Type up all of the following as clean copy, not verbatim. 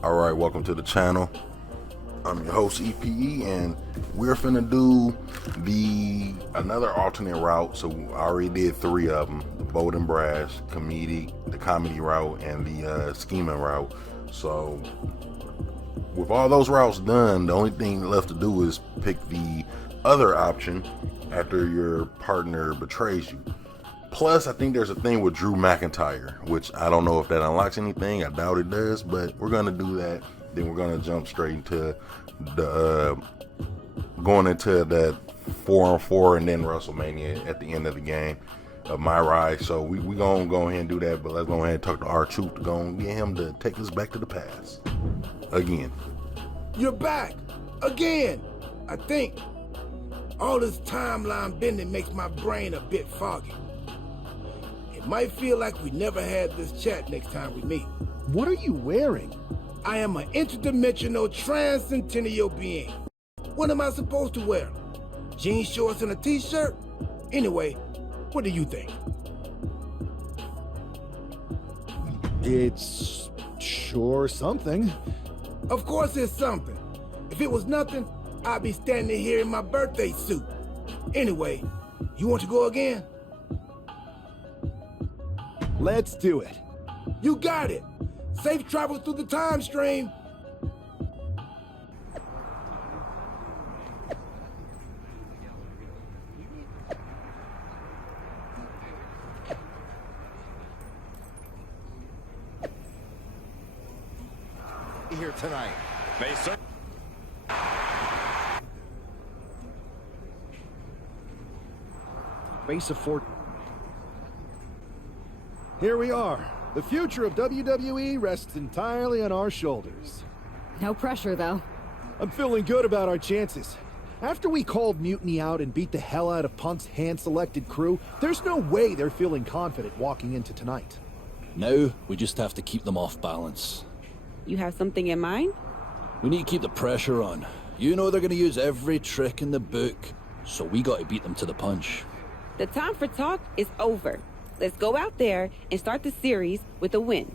All right, welcome to the channel. I'm your host EPE, and we're finna do another alternate route. So I already did 3 of them: the bold and brash, the comedy route, and the scheming route. So with all those routes done, the only thing left to do is pick the other option after your partner betrays you. Plus, I think there's a thing with Drew McIntyre, which I don't know if that unlocks anything. I doubt it does, but we're gonna do that. Then we're gonna jump straight into the going into that 4-on-4 and then WrestleMania at the end of the game of MyRise. So we gonna go ahead and do that, but let's go ahead and talk to R-Truth to go and get him to take us back to the past again. You're back again. I think all this timeline bending makes my brain a bit foggy. It might feel like we never had this chat next time we meet. What are you wearing? I am an interdimensional transcendental being. What am I supposed to wear? Jean shorts and a t-shirt? Anyway, what do you think? It's sure something. Of course it's something. If it was nothing, I'd be standing here in my birthday suit. Anyway, you want to go again? Let's do it. You got it. Safe travels through the time stream. Here tonight. Base of 4. Here we are. The future of WWE rests entirely on our shoulders. No pressure, though. I'm feeling good about our chances. After we called Mutiny out and beat the hell out of Punk's hand-selected crew, there's no way they're feeling confident walking into tonight. Now, we just have to keep them off balance. You have something in mind? We need to keep the pressure on. You know they're going to use every trick in the book, so we got to beat them to the punch. The time for talk is over. Let's go out there and start the series with a win.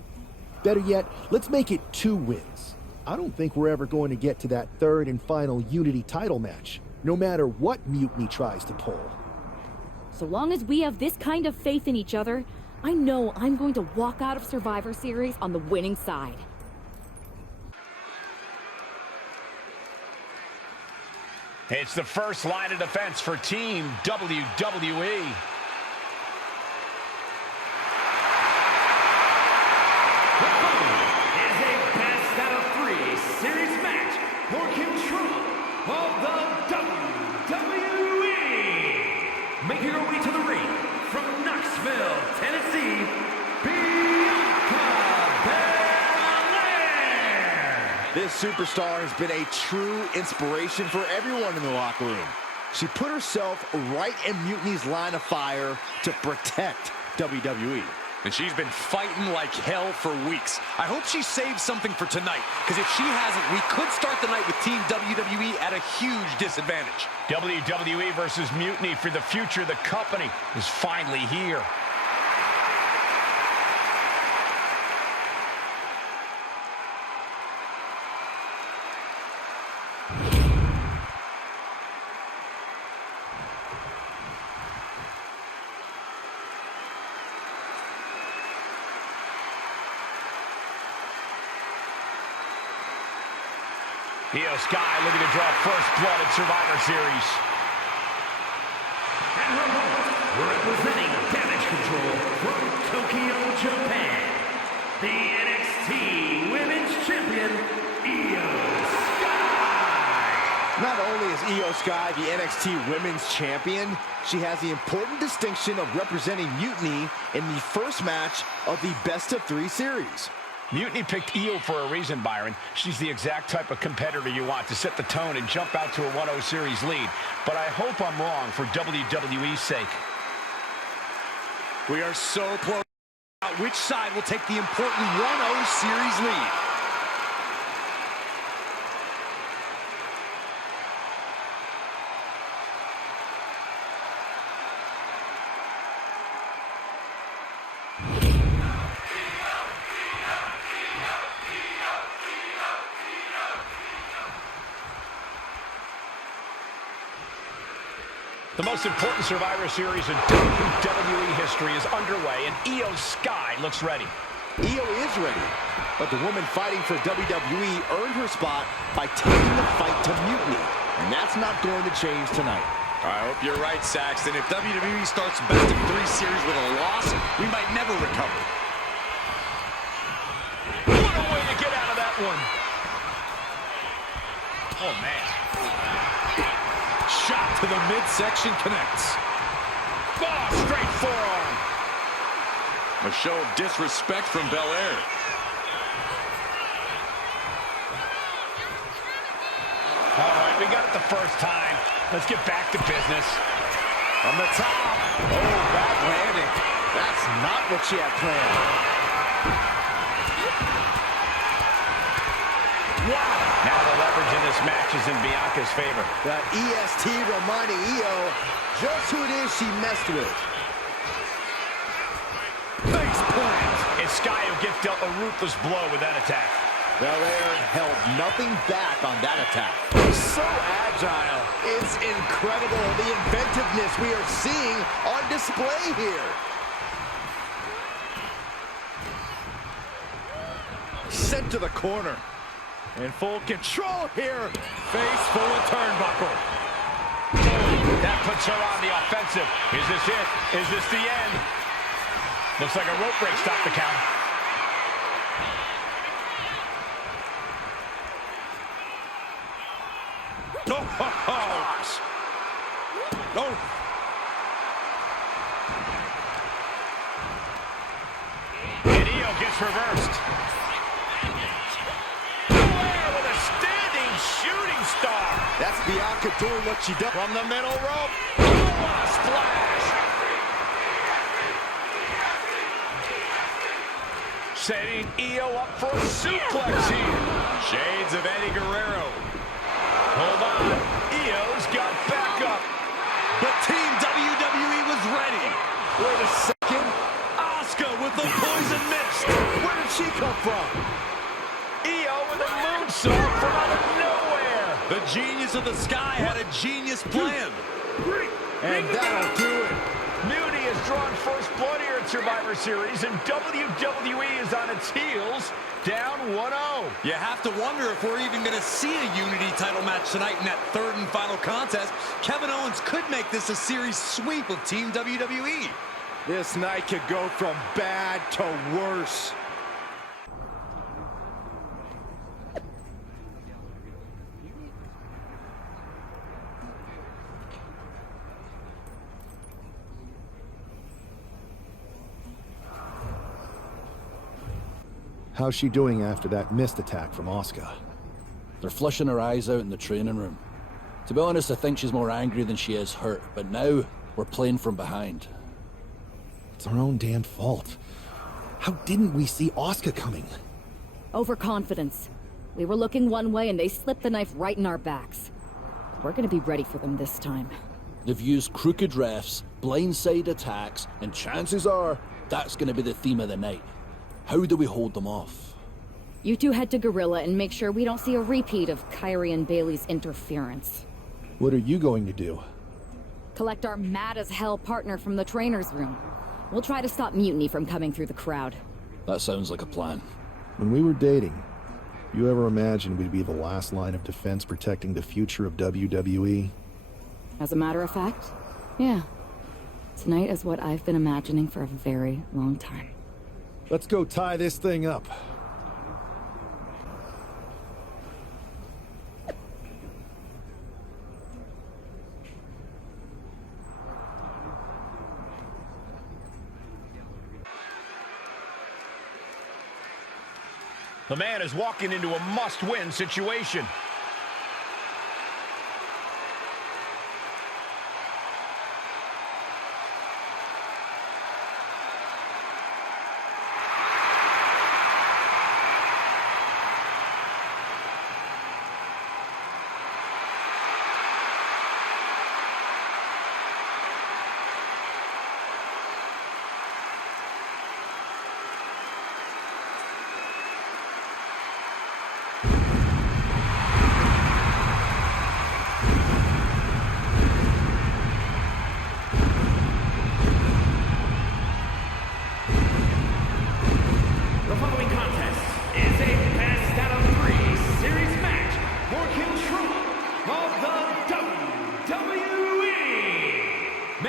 Better yet, let's make it 2 wins. I don't think we're ever going to get to that 3rd and final Unity title match, no matter what Mutiny tries to pull. So long as we have this kind of faith in each other, I know I'm going to walk out of Survivor Series on the winning side. It's the first line of defense for Team WWE. Is a best out of 3 series match for control of the WWE. Making her way to the ring from Knoxville, Tennessee, Bianca Belair. This superstar has been a true inspiration for everyone in the locker room. She put herself right in Mutiny's line of fire to protect WWE. And she's been fighting like hell for weeks. I hope she saved something for tonight, because if she hasn't, we could start the night with Team WWE at a huge disadvantage. WWE versus Mutiny for the future of the company is finally here. Io Sky looking to draw first blood at Survivor Series. And her opponent, representing Damage Control from Tokyo, Japan, the NXT Women's Champion, Io Sky. Not only is Io Sky the NXT Women's Champion, she has the important distinction of representing Mutiny in the first match of the best-of-3 series. Mutiny picked Io for a reason, Byron. She's the exact type of competitor you want to set the tone and jump out to a 1-0 series lead. But I hope I'm wrong for WWE's sake. We are so close. Which side will take the important 1-0 series lead? The most important Survivor Series in WWE history is underway, and Io Sky looks ready. Io is ready, but the woman fighting for WWE earned her spot by taking the fight to Mutiny, and that's not going to change tonight. I hope you're right, Saxton. If WWE starts best-of-3 series with a loss, we might never recover. What a way to get out of that one. Oh, man. Shot to the midsection connects. Oh, straight forearm. A show of disrespect from Belair. All right, we got it the first time. Let's get back to business. From the top. Oh, bad landing. That's not what she had planned. Wow. Now the leverage in this match is in Bianca's favor. The EST reminding Io just who it is she messed with. Face plant. And Sky will get dealt a ruthless blow with that attack. Belair held nothing back on that attack. So agile. It's incredible the inventiveness we are seeing on display here. Sent to the corner. In full control here. Face full of turnbuckle. That puts her on the offensive. Is this it? Is this the end? Looks like a rope break stopped the count. No! No! And Io gets reversed. Belair with a standing shooting star. That's Bianca doing what she does. From the middle rope. Oh, what a splash. Setting Io up for a suplex here. Shades of Eddie Guerrero. Hold on. Io's got backup. But Team WWE was ready. Wait a second. Asuka with the poison mist. Where did she come from? Io with a moonsault from out of nowhere. The genius of the Sky had a genius plan. And that'll do it. Mutiny has drawn first blood here at Survivor Series, and WWE is on its heels, down 1-0. You have to wonder if we're even going to see a Unity title match tonight in that third and final contest. Kevin Owens could make this a series sweep of Team WWE. This night could go from bad to worse. How's she doing after that missed attack from Asuka? They're flushing her eyes out in the training room. To be honest, I think she's more angry than she is hurt, but now we're playing from behind. It's our own damn fault. How didn't we see Asuka coming? Overconfidence. We were looking one way and they slipped the knife right in our backs. We're gonna be ready for them this time. They've used crooked refs, blindside attacks, and chances are that's gonna be the theme of the night. How do we hold them off? You two head to Gorilla and make sure we don't see a repeat of Kyrie and Bailey's interference. What are you going to do? Collect our mad-as-hell partner from the trainer's room. We'll try to stop Mutiny from coming through the crowd. That sounds like a plan. When we were dating, you ever imagined we'd be the last line of defense protecting the future of WWE? As a matter of fact, yeah. Tonight is what I've been imagining for a very long time. Let's go tie this thing up. The man is walking into a must-win situation.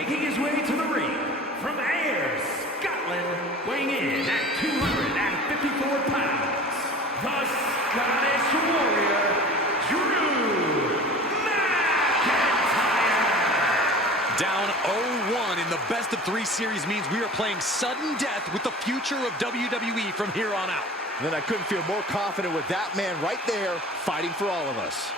Making his way to the ring from Ayr, Scotland, weighing in at 254 pounds, the Scottish Warrior, Drew McIntyre. Down 0-1 in the best-of-3 series means we are playing sudden death with the future of WWE from here on out. Then I couldn't feel more confident with that man right there fighting for all of us.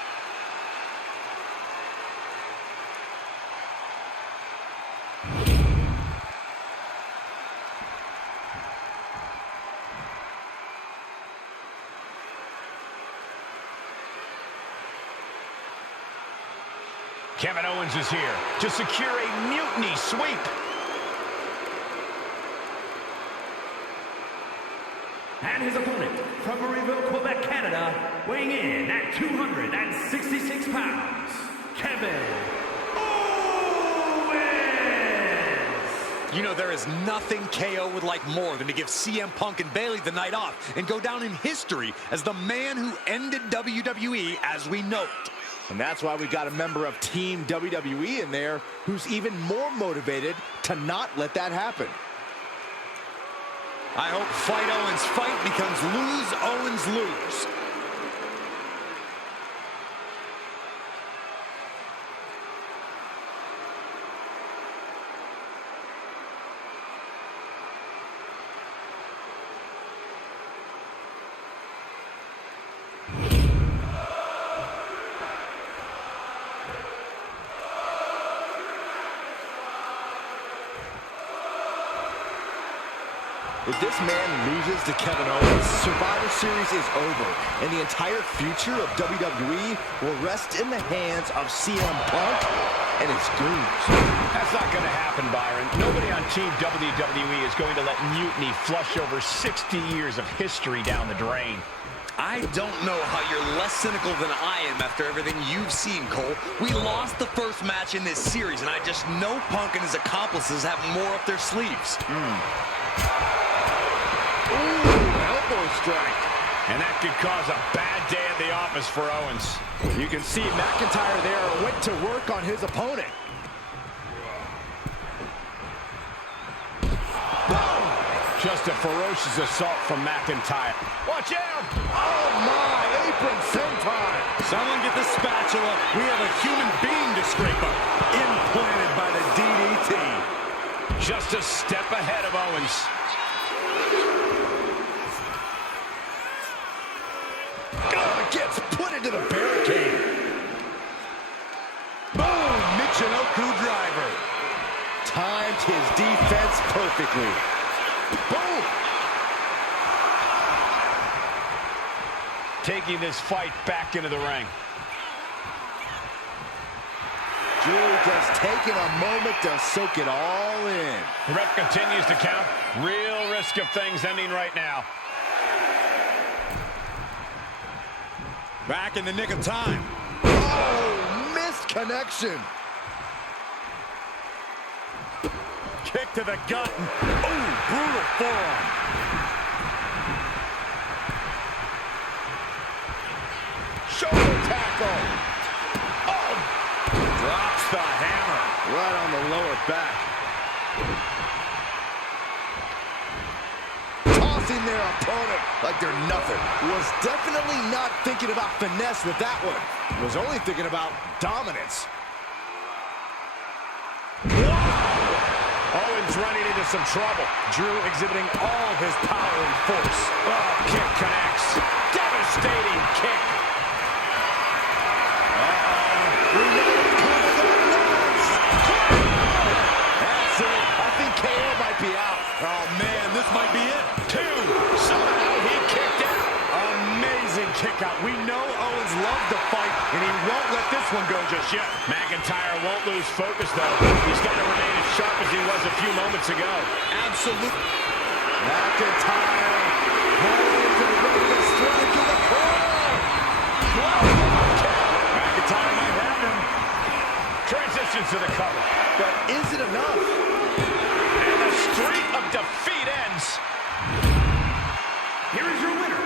Kevin Owens is here to secure a Mutiny sweep. And his opponent from Marieville, Quebec, Canada, weighing in at 266 pounds, Kevin Owens. You know, there is nothing KO would like more than to give CM Punk and Bayley the night off and go down in history as the man who ended WWE as we know it. And that's why we got a member of Team WWE in there who's even more motivated to not let that happen. I hope Fight Owens fight becomes Lose Owens lose. If this man loses to Kevin Owens, Survivor Series is over, and the entire future of WWE will rest in the hands of CM Punk and his goons. That's not going to happen, Byron. Nobody on Team WWE is going to let Mutiny flush over 60 years of history down the drain. I don't know how you're less cynical than I am after everything you've seen, Cole. We lost the first match in this series, and I just know Punk and his accomplices have more up their sleeves. Ooh, elbow strike. And that could cause a bad day at the office for Owens. You can see McIntyre there went to work on his opponent. Boom! Just a ferocious assault from McIntyre. Watch out! Oh my, apron senton. Someone get the spatula. We have a human being to scrape up. Implanted by the DDT. Just a step ahead of Owens. Gets put into the barricade. Boom! Michinoku driver. Timed his defense perfectly. Boom! Taking this fight back into the ring. Drew just taking a moment to soak it all in. The ref continues to count. Real risk of things ending right now. Back in the nick of time. Oh, missed connection. Kick to the gut. Oh, brutal forearm. Shoulder tackle. Oh, drops the hammer. Right on the lower back. Tossing their opponent like they're nothing. Was definitely not thinking about finesse with that one. Was only thinking about dominance. Owens running into some trouble. Drew exhibiting all his power and force. Oh, kick connects. Devastating kick. We know it's coming up next. That's it. I think KO might be out. Oh, man, this might be it. Two. Somehow he kicked out. Amazing kick out. We know Owens loves to fight, and he won't let this one go just yet. McIntyre won't lose focus, though. He's got to remain as sharp as he was a few moments ago. Absolutely. McIntyre poised and ready to strike in the corner. McIntyre might have him. Transitions to the cover. But is it enough? And the streak of defeat ends. Here is your winner,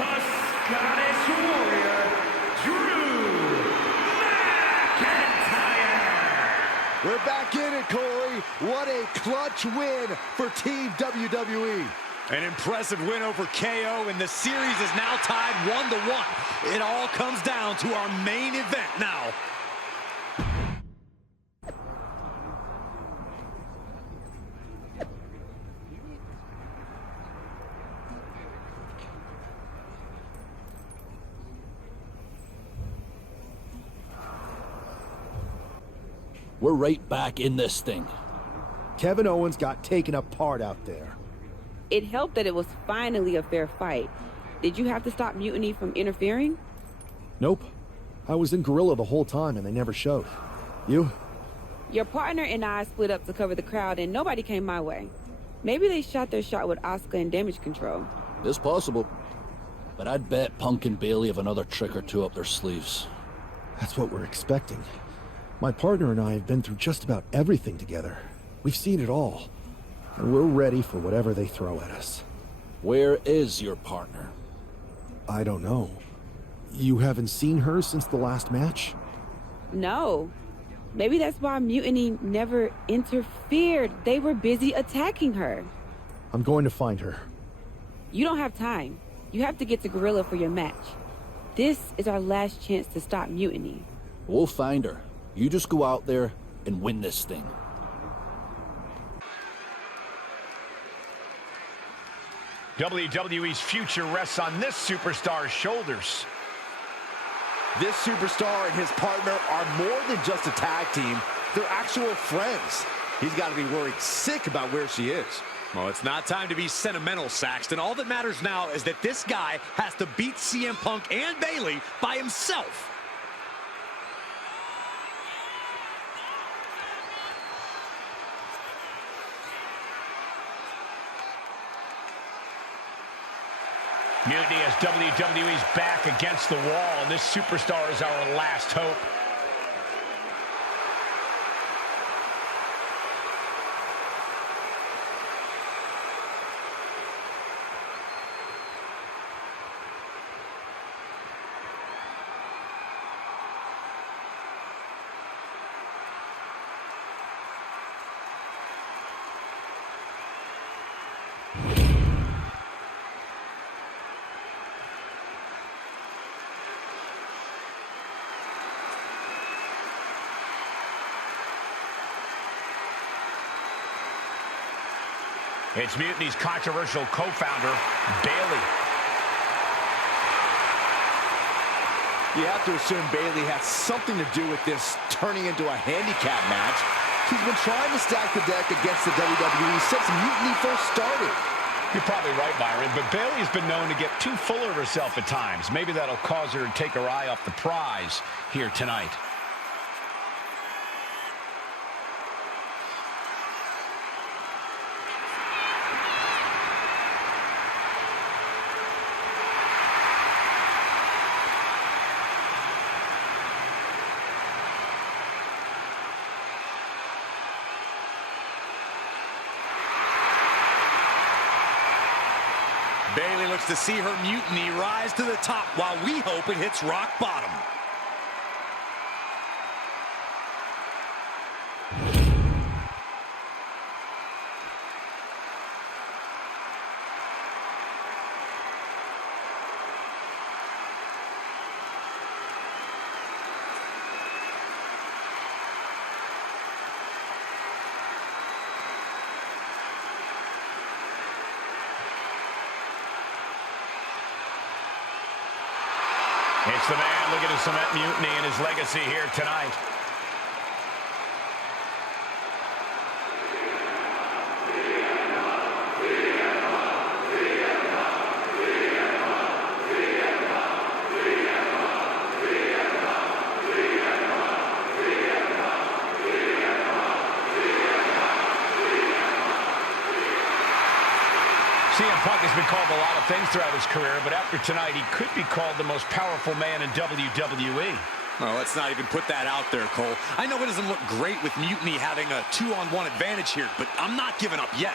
the Scottish Warrior, Drew McIntyre. We're back in it, Cole. What a clutch win for Team WWE. An impressive win over KO, and the series is now tied 1-1. It all comes down to our main event now. We're right back in this thing. Kevin Owens got taken apart out there. It helped that it was finally a fair fight. Did you have to stop Mutiny from interfering? Nope. I was in Gorilla the whole time and they never showed. You? Your partner and I split up to cover the crowd and nobody came my way. Maybe they shot their shot with Asuka and Damage Control. It's possible. But I'd bet Punk and Bailey have another trick or two up their sleeves. That's what we're expecting. My partner and I have been through just about everything together. We've seen it all. And we're ready for whatever they throw at us. Where is your partner? I don't know. You haven't seen her since the last match? No. Maybe that's why Mutiny never interfered. They were busy attacking her. I'm going to find her. You don't have time. You have to get to Gorilla for your match. This is our last chance to stop Mutiny. We'll find her. You just go out there and win this thing. WWE's future rests on this superstar's shoulders. This superstar and his partner are more than just a tag team. They're actual friends. He's got to be worried sick about where she is. Well, it's not time to be sentimental, Saxton. All that matters now is that this guy has to beat CM Punk and Bailey by himself. Mutiny as WWE's back against the wall, and this superstar is our last hope. It's Mutiny's controversial co-founder, Bailey. You have to assume Bailey has something to do with this turning into a handicap match. She's been trying to stack the deck against the WWE since Mutiny first started. You're probably right, Byron, but Bailey's been known to get too full of herself at times. Maybe that'll cause her to take her eye off the prize here tonight. Bailey looks to see her Mutiny rise to the top while we hope it hits rock bottom. It's the man looking to cement Mutiny and his legacy here tonight. CM Punk has been called a lot of things throughout his career, but after tonight, he could be called the most powerful man in WWE. Well, let's not even put that out there, Cole. I know it doesn't look great with Mutiny having a 2-on-1 advantage here, but I'm not giving up yet.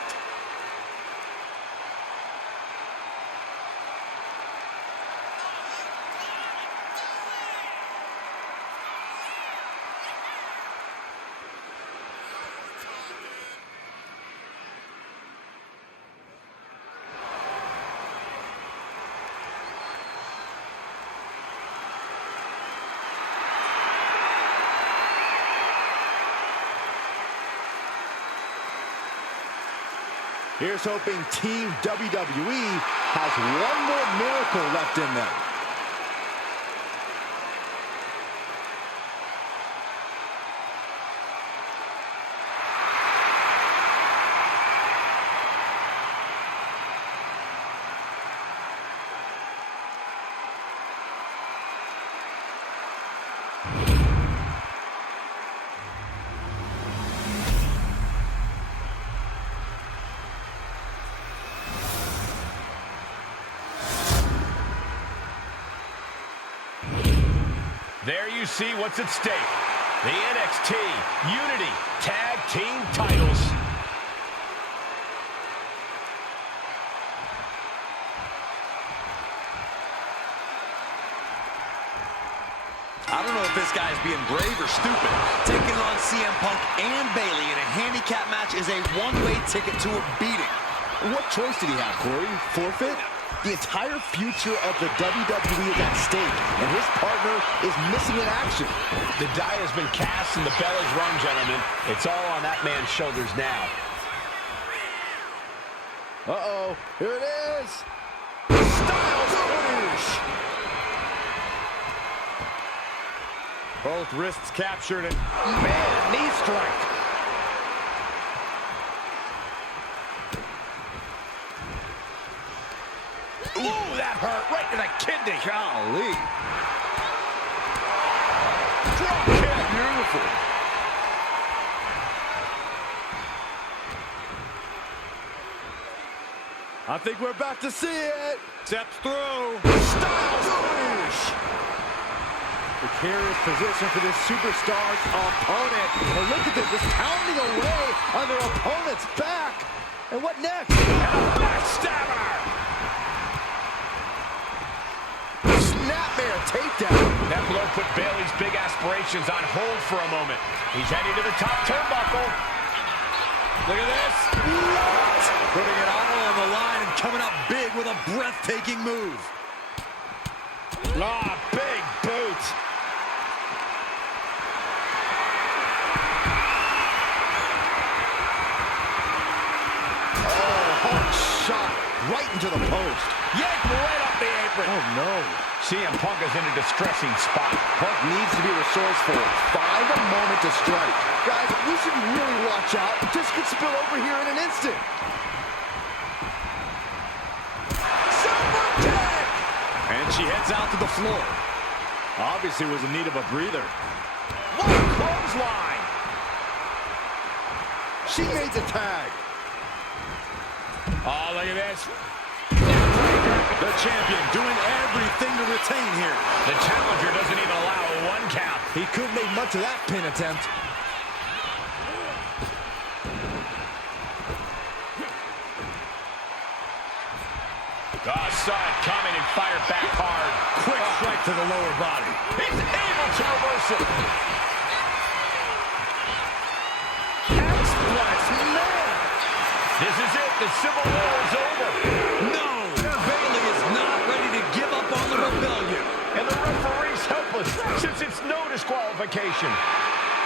Here's hoping Team WWE has one more miracle left in them. There you see what's at stake. The NXT Unity Tag Team titles. I don't know if this guy's being brave or stupid. Taking on CM Punk and Bayley in a handicap match is a one-way ticket to a beating. What choice did he have, Corey? Forfeit? The entire future of the WWE is at stake, and his partner is missing in action. The die has been cast and the bell is rung, gentlemen. It's all on that man's shoulders now. Uh-oh, here it is. Styles finish. Both wrists captured and, man, knee strike. Ooh, that hurt right to the kidney. Golly. Drop kick. Beautiful. I think we're about to see it. Steps through. Styles finish. Precarious position for this superstar's opponent. And look at this, just pounding away on their opponent's back. And what next? And a backstabber. Snapmare takedown. That blow put Bayley's big aspirations on hold for a moment. He's heading to the top turnbuckle. Look at this. What? Putting it all on the line and coming up big with a breathtaking move. Ah, big boot. Oh, hard shot right into the post. Yanked right off the apron. Oh, no. CM Punk is in a distressing spot. Punk needs to be resourceful. Find a moment to strike. Guys, we should really watch out. This could spill over here in an instant. Super kick! And she heads out to the floor. Obviously was in need of a breather. What a clothesline! She made the tag. Oh, look at this. The champion doing everything to retain here. The challenger doesn't even allow a one count. He couldn't make much of that pin attempt. Saw it coming and fired back hard. Quick strike to the lower body. He's able to reverse it. Express man. This is it. The Civil War is over. No. Bayley is not ready to give up on the rebellion. And the referee's helpless since it's no disqualification.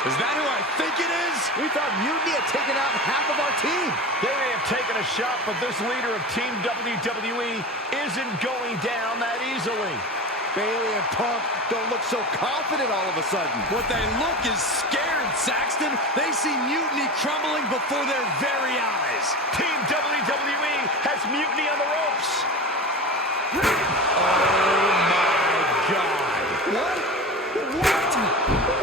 Is that who I think it is? We thought Mutiny had taken out half of our team. They may have taken a shot, but this leader of Team WWE isn't going down that easily. Bayley and Punk don't look so confident all of a sudden. What they look is scared, Saxton. They see Mutiny crumbling before their very eyes. Team WWE has Mutiny on the ropes. Oh, my God. What? What?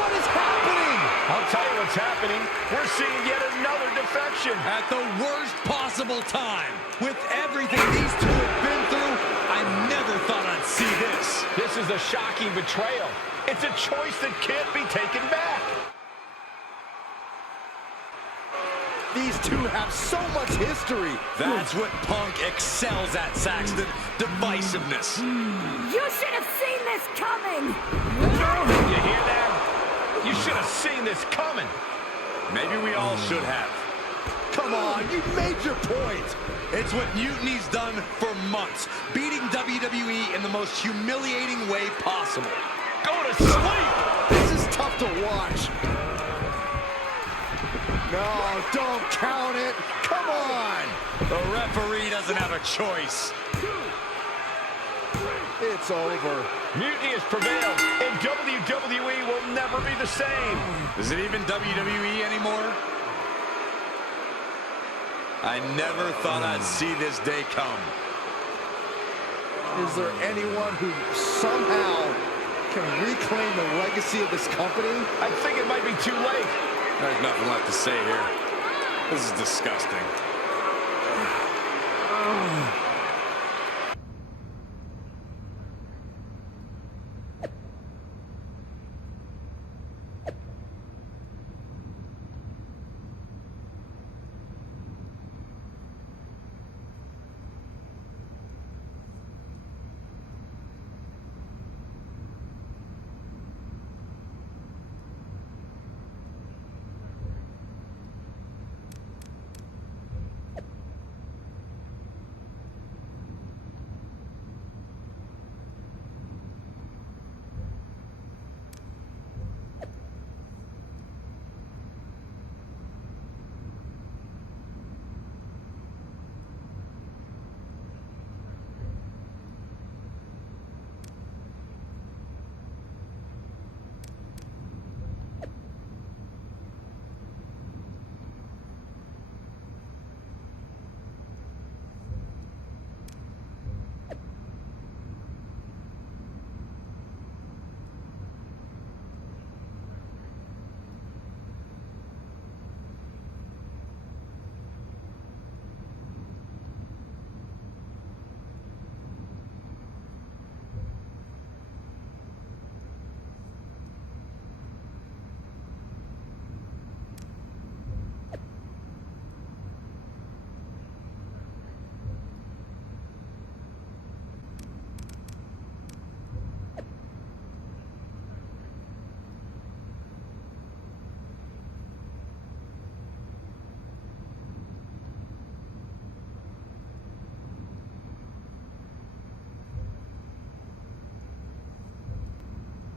What is happening? I'll tell you what's happening. We're seeing yet another defection. At the worst possible time. With everything these two have been through, I never thought I'd see this. This is a shocking betrayal. It's a choice that can't be taken back. These two have so much history. That's what Punk excels at, Saxton. Divisiveness. You should have seen this coming! You hear that? You should have seen this coming. Maybe we all should have. Come on, you made your point. It's what Mutiny's done for months, beating WWE in the most humiliating way possible. Go to sleep! This is tough to watch. No, don't count it. Come on! The referee doesn't have a choice. It's over. Mutiny has prevailed, and WWE will never be the same. Is it even WWE anymore? I never thought I'd see this day come. Is there anyone who somehow can reclaim the legacy of this company? I think it might be too late. There's nothing left to say here. This is disgusting.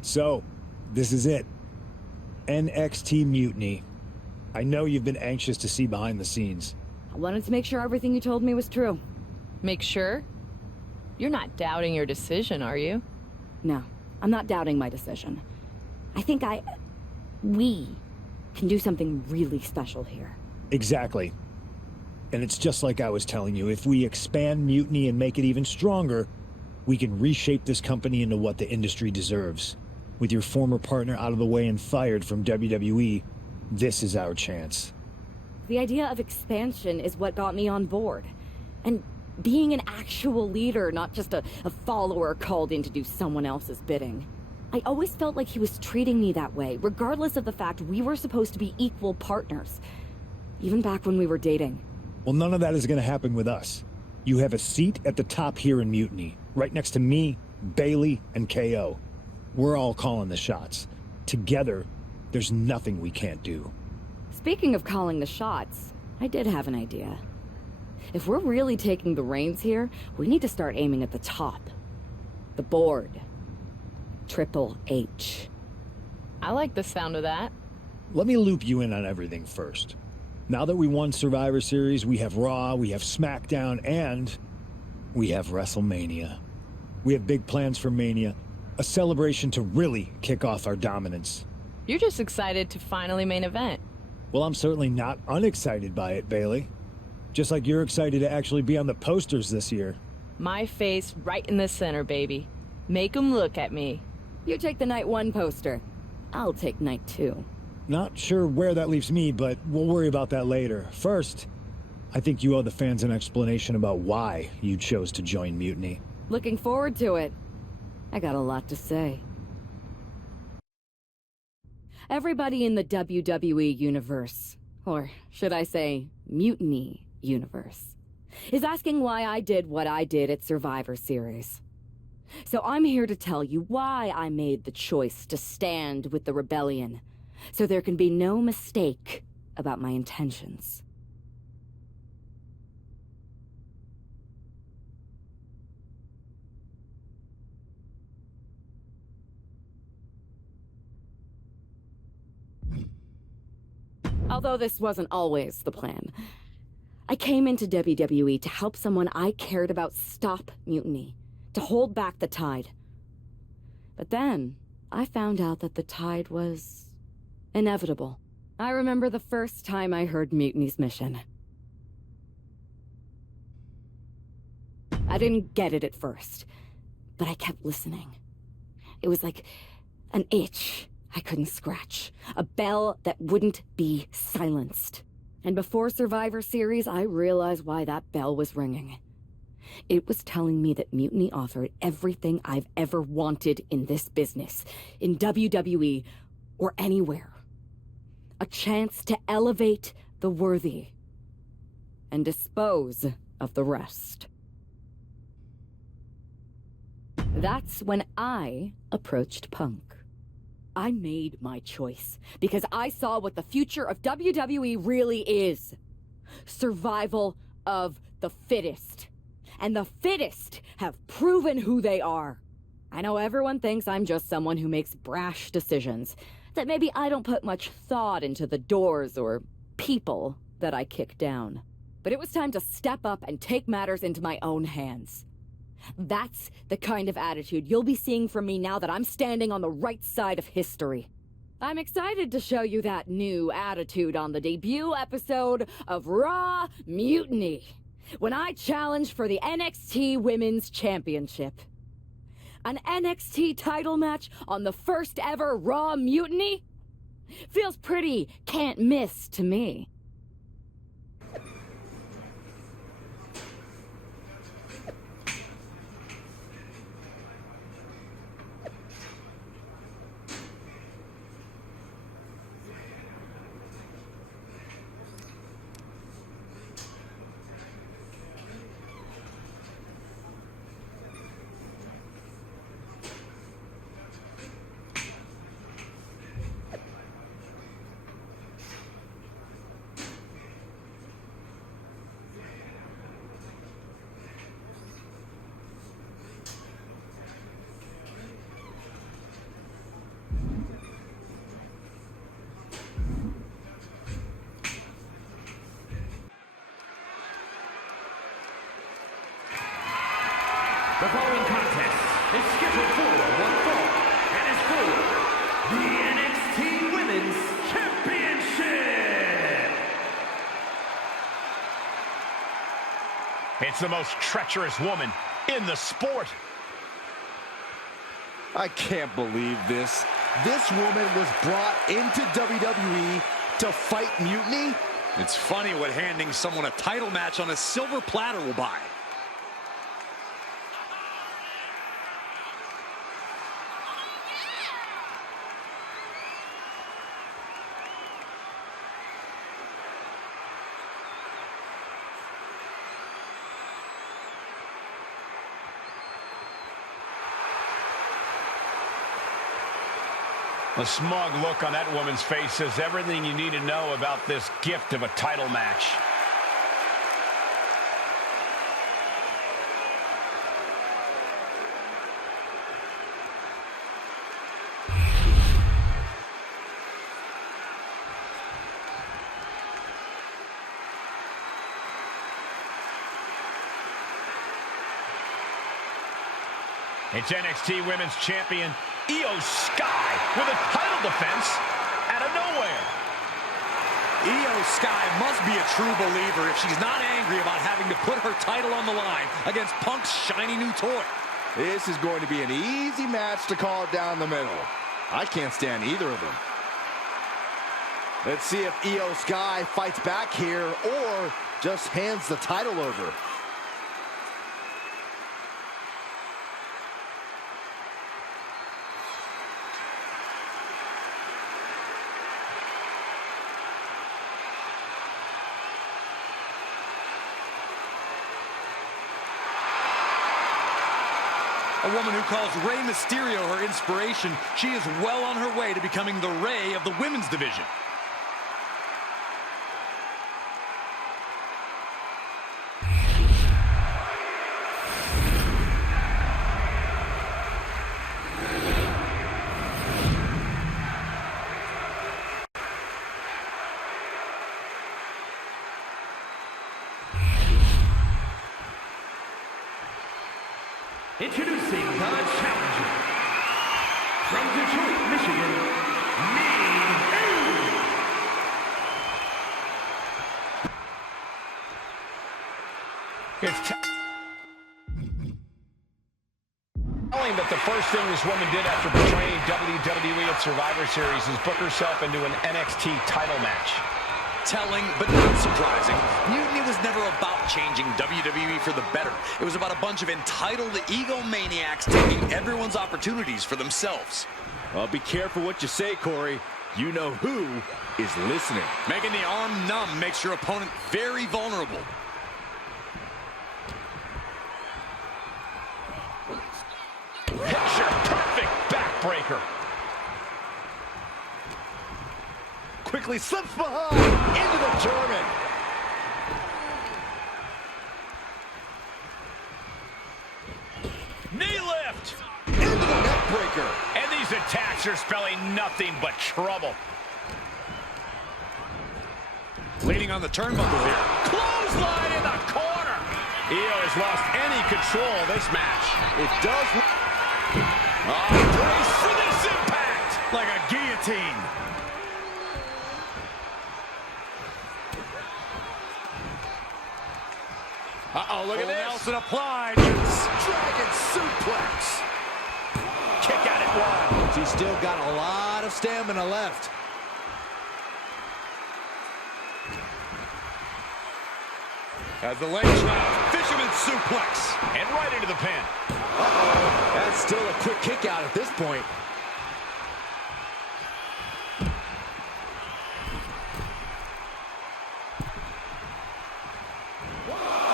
So, this is it. NXT Mutiny. I know you've been anxious to see behind the scenes. I wanted to make sure everything you told me was true. Make sure? You're not doubting your decision, are you? No, I'm not doubting my decision. I think we can do something really special here. Exactly. And it's just like I was telling you, if we expand Mutiny and make it even stronger, we can reshape this company into what the industry deserves. With your former partner out of the way and fired from WWE, this is our chance. The idea of expansion is what got me on board. And being an actual leader, not just a follower called in to do someone else's bidding. I always felt like he was treating me that way, regardless of the fact we were supposed to be equal partners. Even back when we were dating. Well, none of that is going to happen with us. You have a seat at the top here in Mutiny, right next to me, Bailey, and KO. We're all calling the shots. Together, there's nothing we can't do. Speaking of calling the shots, I did have an idea. If we're really taking the reins here, we need to start aiming at the top. The board. Triple H. I like the sound of that. Let me loop you in on everything first. Now that we won Survivor Series, we have Raw, we have SmackDown, and we have WrestleMania. We have big plans for Mania. A celebration to really kick off our dominance. You're just excited to finally main event. Well, I'm certainly not unexcited by it, Bailey. Just like you're excited to actually be on the posters this year. My face right in the center, baby. Make 'em look at me. You take the night 1 poster. I'll take night 2. Not sure where that leaves me, but we'll worry about that later. First, I think you owe the fans an explanation about why you chose to join Mutiny. Looking forward to it. I got a lot to say. Everybody in the WWE universe, or should I say, Mutiny universe, is asking why I did what I did at Survivor Series. So I'm here to tell you why I made the choice to stand with the rebellion, so there can be no mistake about my intentions. Although this wasn't always the plan. I came into WWE to help someone I cared about stop mutiny, to hold back the tide. But then, I found out that the tide was inevitable. I remember the first time I heard Mutiny's mission. I didn't get it at first, but I kept listening. It was like an itch I couldn't scratch, a bell that wouldn't be silenced. And before Survivor Series, I realized why that bell was ringing. It was telling me that Mutiny offered everything I've ever wanted in this business, in WWE, or anywhere. A chance to elevate the worthy and dispose of the rest. That's when I approached Punk. I made my choice because I saw what the future of WWE really is. Survival of the fittest. And the fittest have proven who they are. I know everyone thinks I'm just someone who makes brash decisions, that maybe I don't put much thought into the doors or people that I kick down. But it was time to step up and take matters into my own hands. That's the kind of attitude you'll be seeing from me now that I'm standing on the right side of history. I'm excited to show you that new attitude on the debut episode of Raw Mutiny, when I challenge for the NXT Women's Championship. An NXT title match on the first ever Raw Mutiny? Feels pretty can't miss to me. The following contest is scheduled for one fall and is for the NXT Women's Championship. It's the most treacherous woman in the sport. I can't believe this. This woman was brought into WWE to fight Mutiny? It's funny what handing someone a title match on a silver platter will buy. The smug look on that woman's face says everything you need to know about this gift of a title match. It's NXT Women's Champion Io Sky with a title defense out of nowhere. Io Sky must be a true believer if she's not angry about having to put her title on the line against Punk's shiny new toy. This is going to be an easy match to call it down the middle. I can't stand either of them. Let's see if Io Sky fights back here or just hands the title over. A woman who calls Rey Mysterio her inspiration, she is well on her way to becoming the Rey of the women's division. Introducing the challenger from Detroit, Michigan, It's telling that the first thing this woman did after betraying WWE at Survivor Series is book herself into an NXT title match. Telling, but not surprising. Mutiny was never about changing WWE for the better. It was about a bunch of entitled egomaniacs taking everyone's opportunities for themselves. Well, be careful what you say, Corey. You know who is listening. Making the arm numb makes your opponent very vulnerable. Picture perfect backbreaker. Quickly slips behind into the German. Knee lift. Into the neck breaker. And these attacks are spelling nothing but trouble. Leaning on the turnbuckle here. Clothesline in the corner. Io has lost any control of this match. It does. Brace for this impact. Like a guillotine. Uh-oh, look at this. Nelson applied. Dragon suplex. Kick out at one. She's still got a lot of stamina left. As the leg trap, fisherman suplex. And right into the pin. Uh-oh. That's still a quick kick out at this point.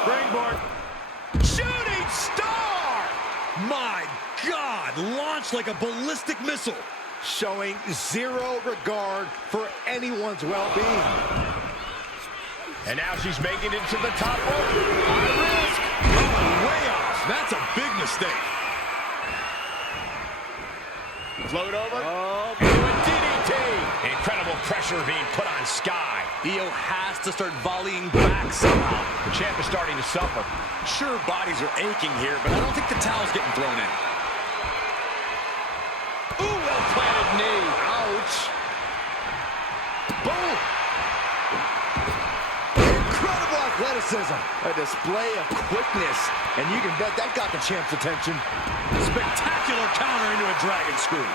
Springboard. Shooting star! My God, launched like a ballistic missile. Showing zero regard for anyone's well-being. And now she's making it to the top rope. High risk. Oh, way off. That's a big mistake. Float over. Oh, Into a DDT. Incredible pressure being put on Sky. Io has to start volleying back somehow. The champ is starting to suffer. Sure, bodies are aching here, but I don't think the towel's getting thrown in. Ooh, well-planted knee. ouch. Boom. Incredible athleticism. A display of quickness. And you can bet that got the champ's attention. Spectacular counter into a dragon screw.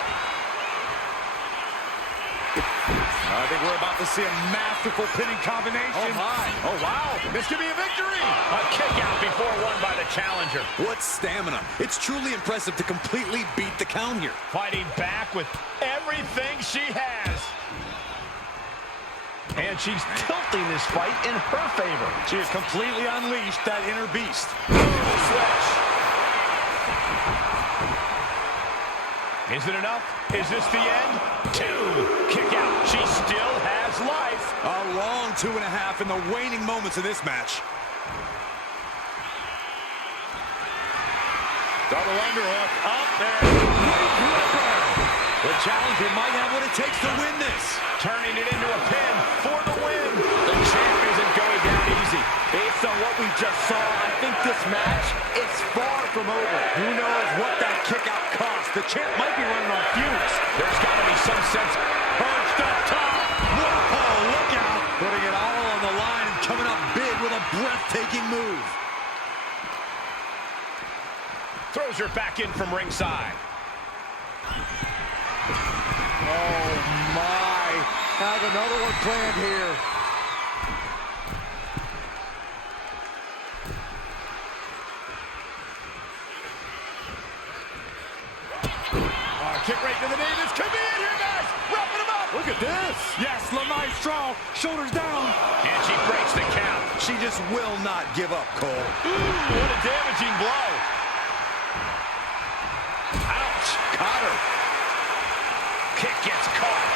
I think we're about to see a masterful pinning combination. Oh, my. Oh, wow. This could be a victory. A kick out before won by the challenger. What stamina. It's truly impressive to completely beat the count here. Fighting back with everything she has. And she's tilting this fight in her favor. She has completely unleashed that inner beast. Switch. Is it enough? Is this the end? 2. Kick out. She still has life. A long 2.5 in the waning moments of this match. Double underhook. Up there. The challenger might have what it takes to win this. Turning it into a pin for the win. The champ isn't going down easy. Based on what we just saw, I think this match is far from over. Who knows what that kick out cost? The champ might be running on fumes. There's got to be some sense. Perched up top. Whoa, look out. Putting it all on the line and coming up big with a breathtaking move. Throws her back in from ringside. Oh, my. Have another one planned here. Kick right to the knee. This could be it here, guys. Wrapping him up. Look at this. Yes, La Maestro, shoulders down. And she breaks the count. She just will not give up, Cole. Ooh, what a damaging blow. Ouch. Caught her. Kick gets caught.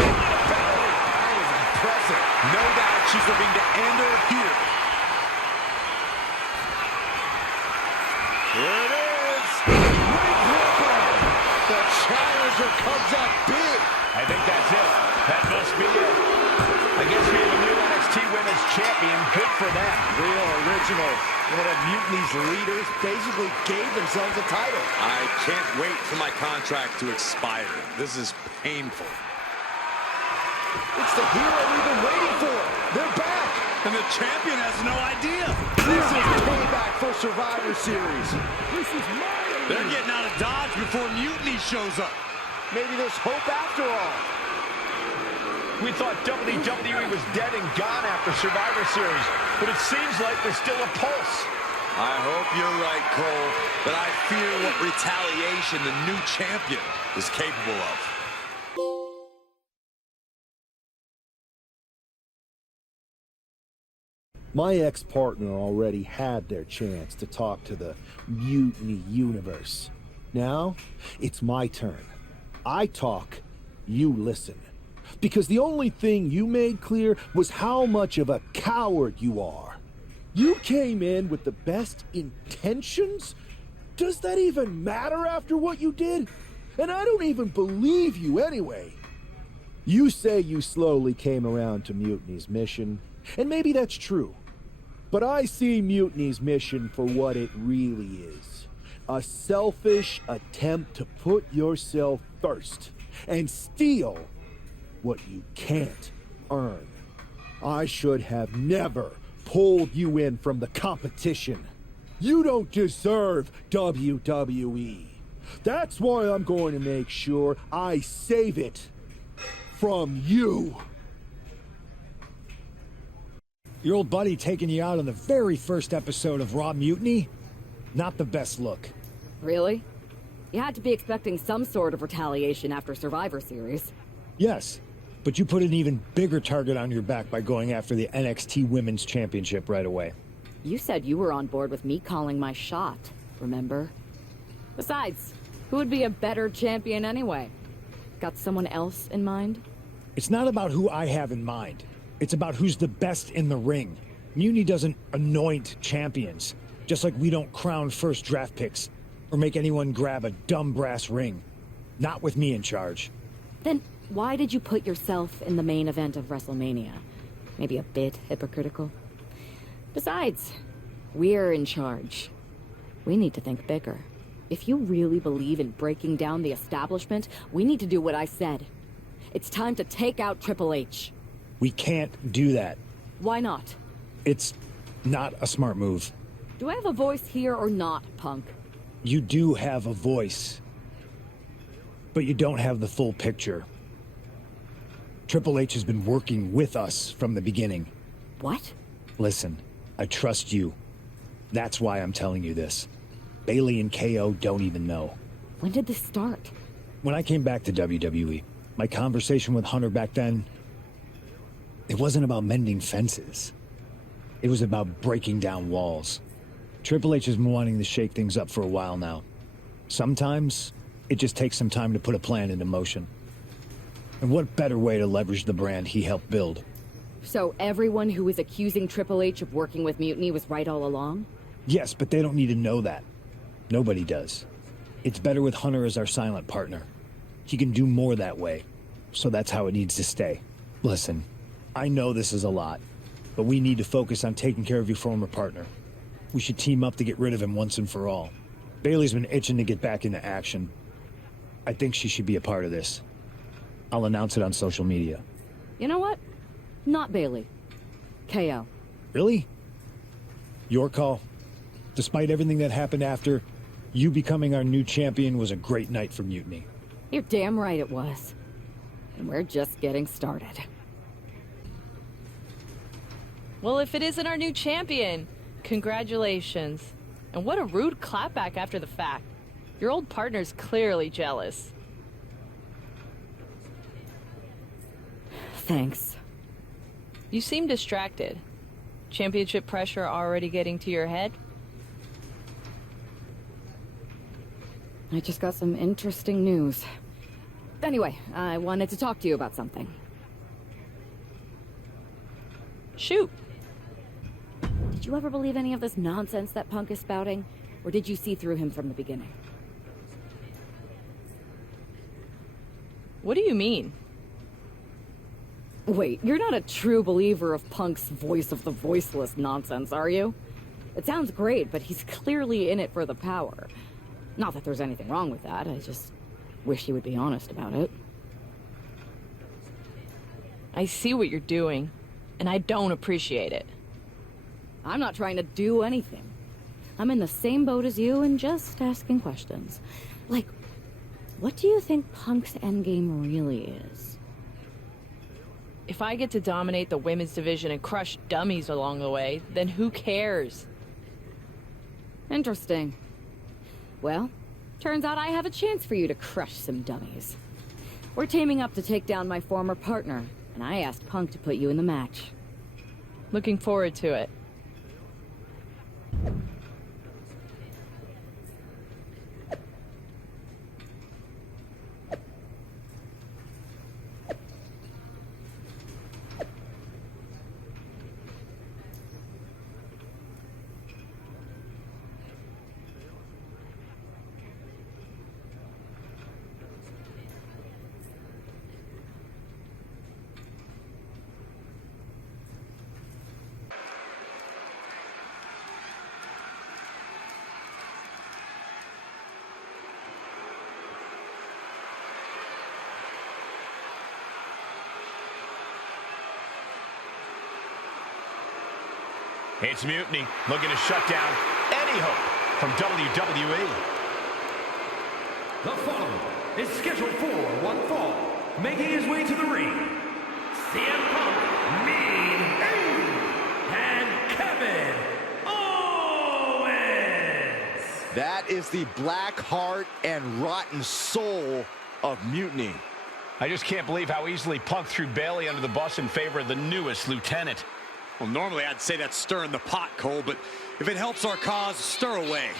That was impressive. No doubt she's looking to end her here. Here it is. The challenger comes up big. I think that's it. That must be it. I guess we have a new NXT Women's Champion. Good for for them. Real original. One of Mutiny's leaders basically gave themselves a title. I can't wait for my contract to expire. This is painful. It's the hero we've been waiting for. They're back. And the champion has no idea. This is payback for Survivor Series. They're getting out of Dodge before Mutiny shows up. Maybe there's hope after all. We thought WWE was dead and gone after Survivor Series, but it seems like there's still a pulse. I hope you're right, Cole, but I fear what retaliation the new champion is capable of. My ex-partner already had their chance to talk to the Mutiny universe. Now, it's my turn. I talk, you listen. Because the only thing you made clear was how much of a coward you are. You came in with the best intentions? Does that even matter after what you did? And I don't even believe you anyway. You say you slowly came around to Mutiny's mission, and maybe that's true. But I see Mutiny's mission for what it really is. A selfish attempt to put yourself first and steal what you can't earn. I should have never pulled you in from the competition. You don't deserve WWE. That's why I'm going to make sure I save it from you. Your old buddy taking you out on the very first episode of Raw Mutiny? Not the best look. Really? You had to be expecting some sort of retaliation after Survivor Series. Yes, but you put an even bigger target on your back by going after the NXT Women's Championship right away. You said you were on board with me calling my shot, remember? Besides, who would be a better champion anyway? Got someone else in mind? It's not about who I have in mind. It's about who's the best in the ring. Mutiny doesn't anoint champions, just like we don't crown first draft picks or make anyone grab a dumb brass ring. Not with me in charge. Then why did you put yourself in the main event of WrestleMania? Maybe a bit hypocritical. Besides, we're in charge. We need to think bigger. If you really believe in breaking down the establishment, we need to do what I said. It's time to take out Triple H. We can't do that. Why not? It's not a smart move. Do I have a voice here or not, punk? You do have a voice, but you don't have the full picture. Triple H has been working with us from the beginning. What? Listen, I trust you. That's why I'm telling you this. Bayley and KO don't even know. When did this start? When I came back to WWE, my conversation with Hunter back then, it wasn't about mending fences. It was about breaking down walls. Triple H has been wanting to shake things up for a while now. Sometimes, it just takes some time to put a plan into motion. And what better way to leverage the brand he helped build? So everyone who was accusing Triple H of working with Mutiny was right all along? Yes, but they don't need to know that. Nobody does. It's better with Hunter as our silent partner. He can do more that way. So that's how it needs to stay. Listen, I know this is a lot, but we need to focus on taking care of your former partner. We should team up to get rid of him once and for all. Bayley's been itching to get back into action. I think she should be a part of this. I'll announce it on social media. You know what? Not Bayley. KO. Really? Your call. Despite everything that happened after, you becoming our new champion was a great night for Mutiny. You're damn right it was. And we're just getting started. Well, if it isn't our new champion, congratulations. And what a rude clapback after the fact. Your old partner's clearly jealous. Thanks. You seem distracted. Championship pressure already getting to your head? I just got some interesting news. Anyway, I wanted to talk to you about something. Shoot. Did you ever believe any of this nonsense that Punk is spouting? Or did you see through him from the beginning? What do you mean? Wait, you're not a true believer of Punk's voice of the voiceless nonsense, are you? It sounds great, but he's clearly in it for the power. Not that there's anything wrong with that, I just wish he would be honest about it. I see what you're doing, and I don't appreciate it. I'm not trying to do anything. I'm in the same boat as you and just asking questions. Like, what do you think Punk's endgame really is? If I get to dominate the women's division and crush dummies along the way, then who cares? Interesting. Well, turns out I have a chance for you to crush some dummies. We're teaming up to take down my former partner, and I asked Punk to put you in the match. Looking forward to it. It's Mutiny, looking to shut down any hope from WWE. The following is scheduled for one fall, making his way to the ring, CM Punk, Mean and Kevin Owens. That is the black heart and rotten soul of Mutiny. I just can't believe how easily Punk threw Bailey under the bus in favor of the newest lieutenant. Well, normally I'd say that's stirring the pot, Cole, but if it helps our cause, stir away.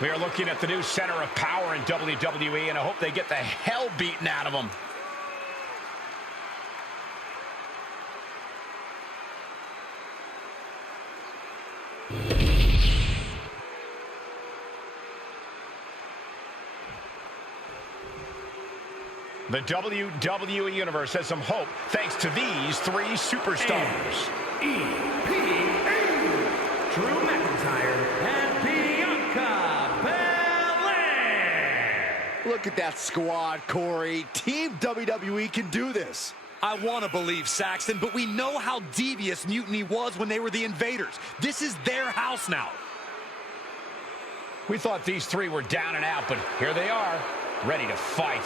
We are looking at the new center of power in WWE, and I hope they get the hell beaten out of them. The WWE Universe has some hope thanks to these three superstars. E.P.A. Drew McIntyre and Bianca Belair. Look at that squad, Corey. Team WWE can do this. I want to believe, Saxton, but we know how devious Mutiny was when they were the invaders. This is their house now. We thought these three were down and out, but here they are, ready to fight.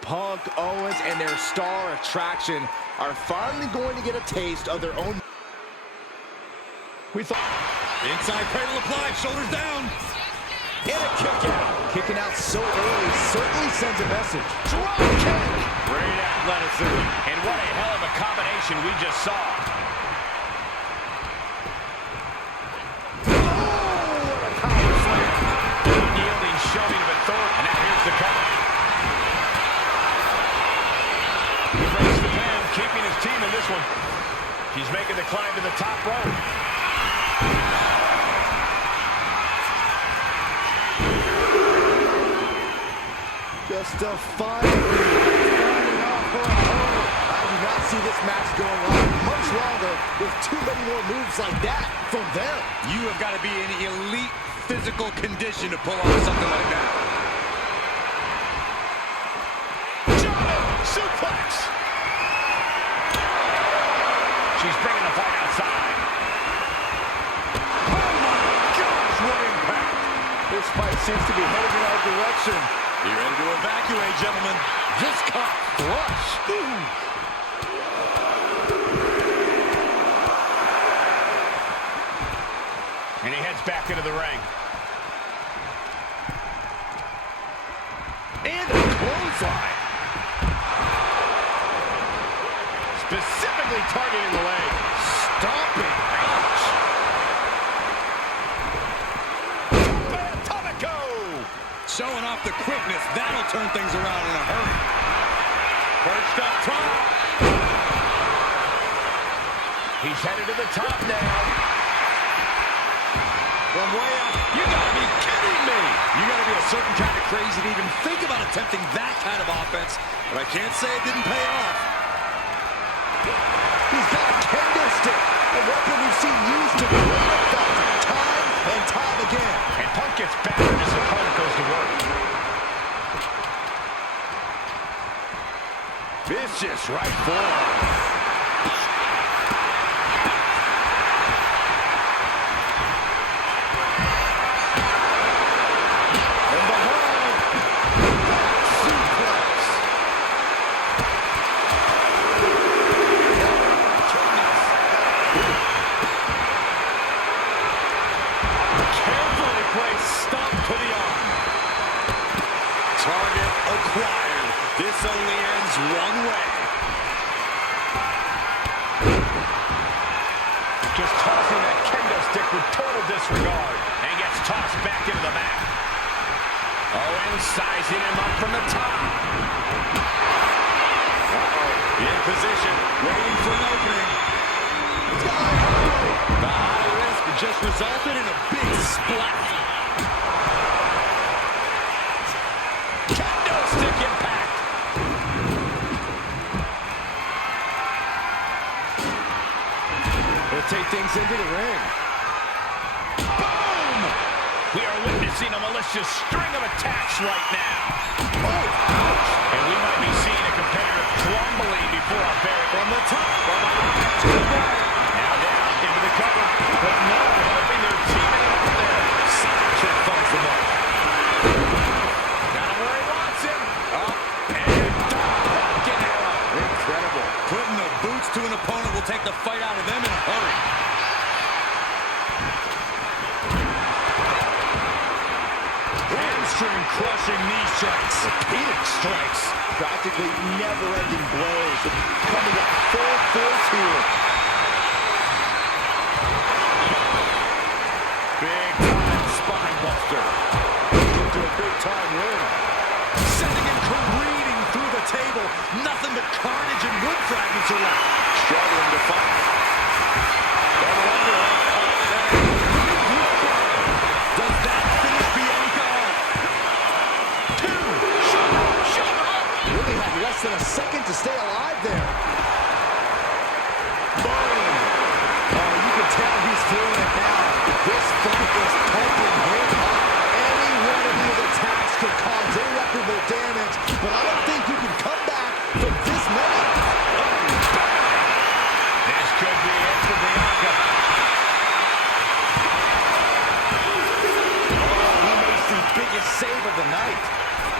Punk, Owens, and their star attraction are finally going to get a taste of their own. We thought Inside cradle applied, shoulders down. And a kick out. Kicking out so early certainly sends a message. Drop kick. Great athleticism, and what a hell of a combination we just saw. Oh, what a power slam. Yielding showing of authority, and now here's the cover. He breaks the pin, keeping his team in this one. She's making the climb to the top rope. Just a fun starting off for a hole. I do not see this match going on much longer with too many more moves like that from them. You have got to be in elite physical condition to pull off something like that. Suplex! She's bringing the fight outside. Oh my gosh, what impact! This fight seems to be heading in our direction. You ready to evacuate, gentlemen? Just caught flush. Ooh. And he heads back into the ring. And a clothesline. Specifically targeting the leg. Stomping. Ouch. Atomico. Showing off the quickness. That'll turn things around in a hurry. Perched up top. He's headed to the top now. From way up. You gotta be kidding me! You gotta be a certain kind of crazy to even think about attempting that kind of offense. But I can't say it didn't pay off. He's got a kendo stick. A weapon we've seen used to great effect time and time again. And Punk gets battered as the opponent goes to work. Vicious right forearm. This only ends one way. Just tossing that kendo stick with total disregard. And gets tossed back into the mat. Owens sizing him up from the top. In position, waiting for an opening. The high risk just resulted in a big splat. Kendo stick impact. Take things into the ring. Boom! We are witnessing a malicious string of attacks right now. Oh! And we might be seeing a competitor crumbling before our very from the top. From behind to the right. Now down into the cover. But no, hoping they're teaming up there. Censorship finds the mark. Got him where he wants him. Up and down. Rocket arrow. Incredible. Putting the boots to an opponent will take the fight out of them in a hurry. Hamstring crushing knee strikes. Repeated strikes. Practically never-ending blows. Coming at full force here. Big-time spine buster. Into a big-time win. Sending him careening through the table. Nothing but carnage and wood fragments are left. Struggling to fight. Does that finish Bianca off? Two. Shut up. Really had less than a second to stay alive there. Boom. Oh, you can tell he's feeling it now. This fight is pumping him up. Any one of these attacks could cause irreparable damage, but I don't think you can come back from this many. This could be it for Bianca. Oh, he makes the biggest save of the night.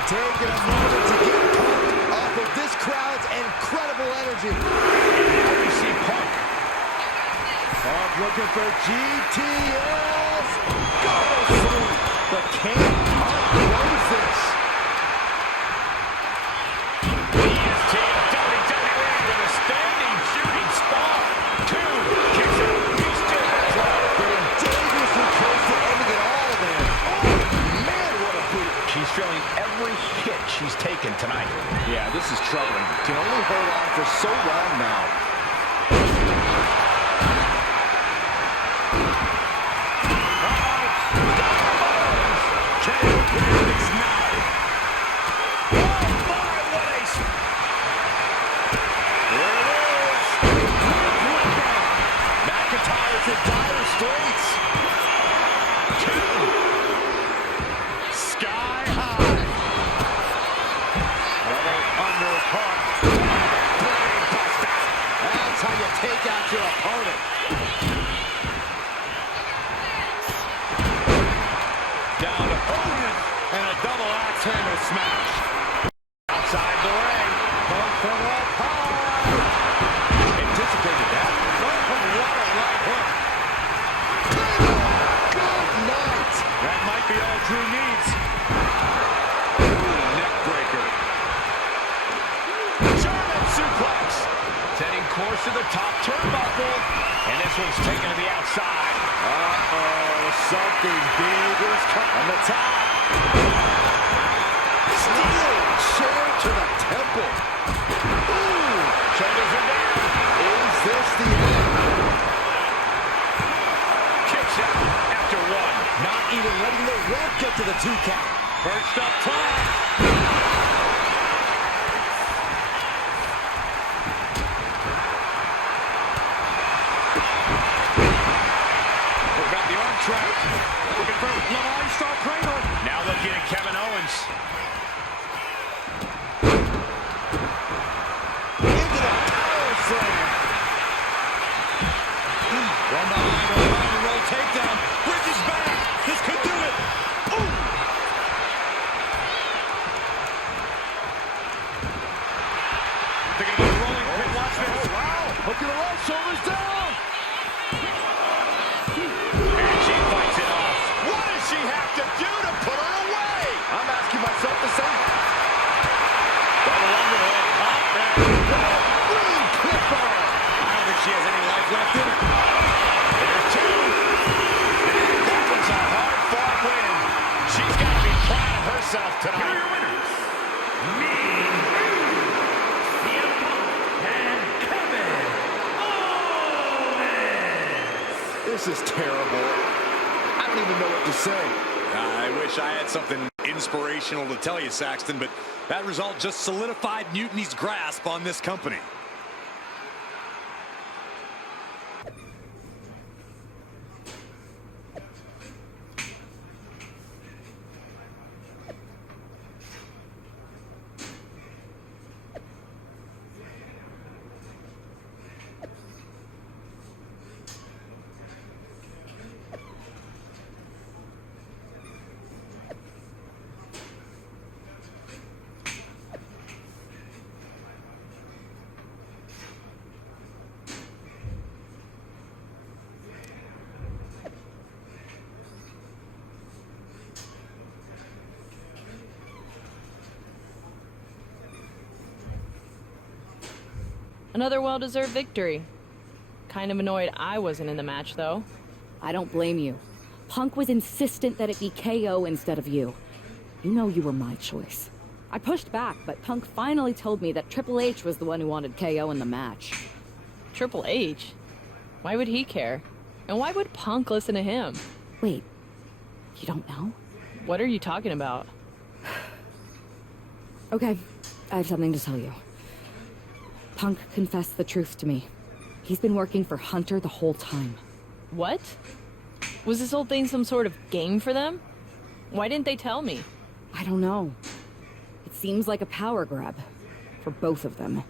Taking a moment to get pumped off of this crowd's incredible energy. Now we see Punk. Punk looking for GTS. Goes through. But can Punk close this? EST WWE with a standing shooting spot. Two. Kicks out. He still has left. Getting dangerously close to ending it all there. Oh, man, what a boot. She's feeling every hit she's taken tonight. Yeah, this is troubling. Can only hold on for so long now. McIntyre's in dire straits. Two. Sky high. Undercut. Brain buster. That's how you take out your opponent. Down to Hogan and a double axe handle smash. Outside the ring. Punk from up high. Anticipated that. What a right hook. Good night. That might be all Drew needs. Ooh, neck breaker. one's taken to the outside. Uh-oh, something big is coming. On the top. Steel chair to the temple. Ooh. Shoulders are down. Is this the end? Kicks out after one. Not even letting the ref get to the 2 count. Perched up top. Got the arm trap. Looking for Lamar Star Cradle. Now looking at Kevin Owens. Into the power slam. One behind, a rock and roll takedown. Bridges back. This could do it. Ooh. Thinking about rolling pin. Watch this. Oh, wow. Look at the rope. Shoulders down. And she fights it off. What does she have to do to put her away? I'm asking myself the same. Double underhook. Up there. Green clipper. I don't think she has any life left in her. There's two. That was a hard-fought win. She's got to be proud of herself Here are tonight. your winners, CM Punk and Kevin Owens. This is terrible. I don't even know what to say. I wish I had something inspirational to tell you, Saxton, but that result just solidified Mutiny's grasp on this company. Another well-deserved victory. Kind of annoyed I wasn't in the match, though. I don't blame you. Punk was insistent that it be KO instead of you. You know you were my choice. I pushed back, but Punk finally told me that Triple H was the one who wanted KO in the match. Triple H? Why would he care? And why would Punk listen to him? Wait, you don't know? What are you talking about? Okay, I have something to tell you. Punk confessed the truth to me. He's been working for Hunter the whole time. What? Was this whole thing some sort of game for them? Why didn't they tell me? I don't know. It seems like a power grab. For both of them.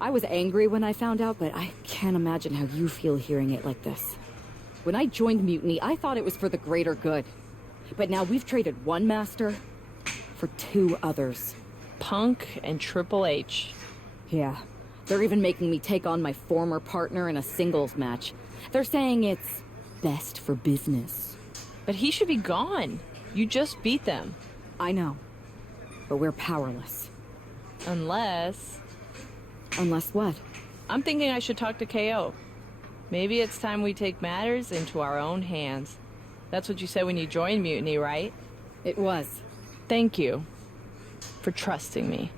I was angry when I found out, but I can't imagine how you feel hearing it like this. When I joined Mutiny, I thought it was for the greater good. But now we've traded one master for two others. Punk and Triple H. Yeah. They're even making me take on my former partner in a singles match. They're saying it's best for business. But he should be gone. You just beat them. I know. But we're powerless. Unless... Unless what? I'm thinking I should talk to KO. Maybe it's time we take matters into our own hands. That's what you said when you joined Mutiny, right? It was. Thank you for trusting me.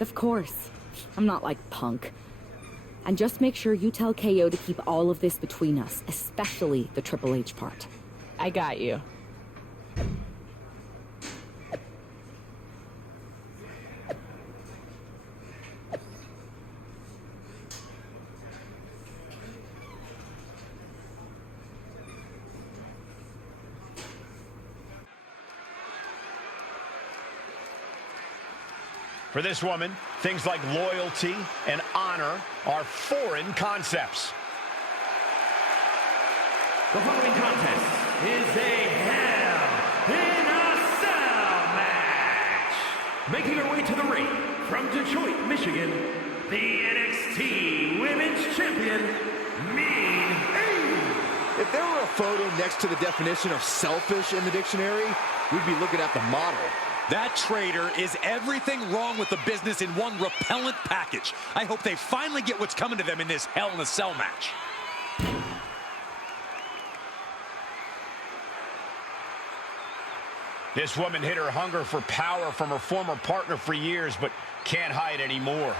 Of course. I'm not like Punk. And just make sure you tell KO to keep all of this between us, especially the Triple H part. I got you. For this woman, things like loyalty and honor are foreign concepts. The following contest is a Hell in a Cell match. Making her way to the ring from Detroit, Michigan, the NXT Women's Champion, Mean Eve. If there were a photo next to the definition of selfish in the dictionary, we'd be looking at the model. That traitor is everything wrong with the business in one repellent package. I hope they finally get what's coming to them in this Hell in a Cell match. This woman hid her hunger for power from her former partner for years, but can't hide anymore.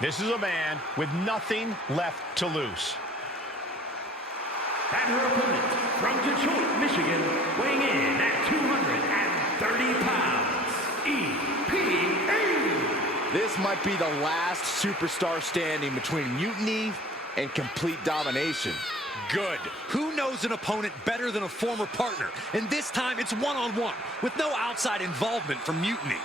This is a man with nothing left to lose. And her opponent from Detroit, Michigan, weighing in at 230 pounds, EPA. This might be the last superstar standing between Mutiny and complete domination. Good. Who knows an opponent better than a former partner? And this time it's one-on-one, with no outside involvement from Mutiny.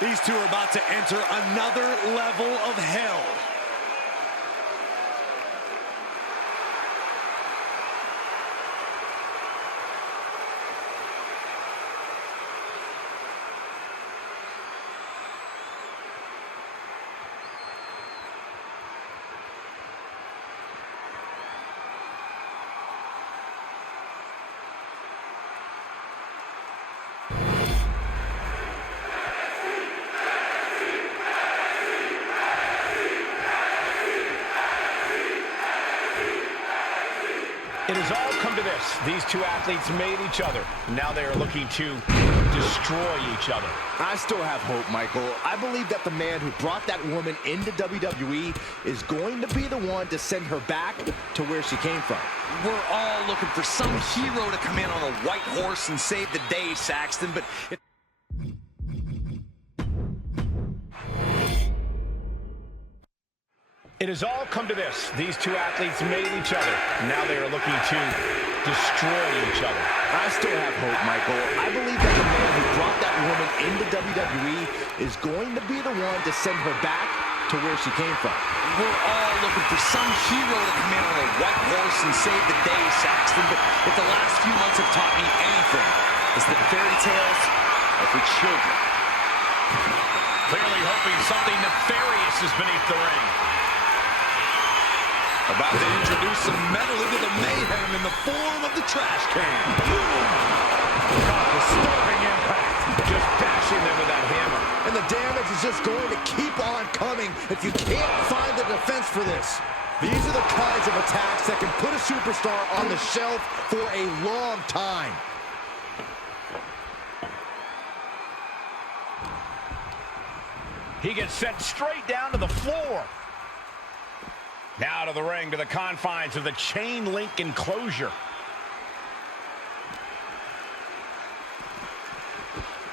These two are about to enter another level of hell. It has all come to this. These two athletes made each other. Now they are looking to destroy each other. I still have hope, Michael. I believe that the man who brought that woman into WWE is going to be the one to send her back to where she came from. We're all looking for some hero to come in on a white horse and save the day, Saxton, but... It has all come to this. These two athletes made each other. Now they are looking to destroy each other. I still have hope, Michael. I believe that the man who brought that woman into WWE is going to be the one to send her back to where she came from. We're all looking for some hero to come in on a white horse and save the day, Saxton, but if the last few months have taught me anything, it's that fairy tales are for children. Clearly hoping something nefarious is beneath the ring. About to introduce some metal into the mayhem in the form of the trash can. Disturbing impact. Just bashing them with that hammer. And the damage is just going to keep on coming if you can't find the defense for this. These are the kinds of attacks that can put a superstar on the shelf for a long time. He gets sent straight down to the floor. Now to the ring, to the confines of the chain link enclosure.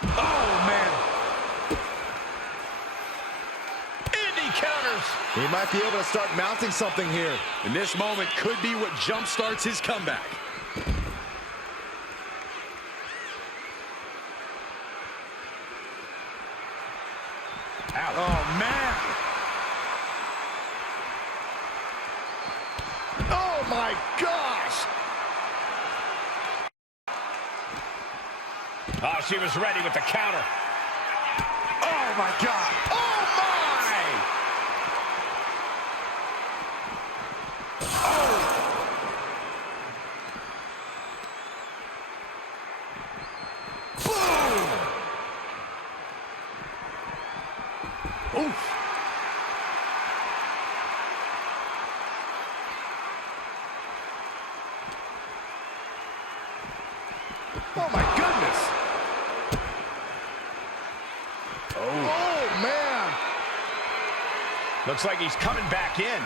Oh, man. Indy counters. He might be able to start mounting something here. And this moment could be what jumpstarts his comeback. Ouch. Oh, man. Oh, my gosh. Oh, she was ready with the counter. Oh, my God. Oh, my. Oh. Boom. Oof. Oh, my goodness. Oh, man. Looks like he's coming back in.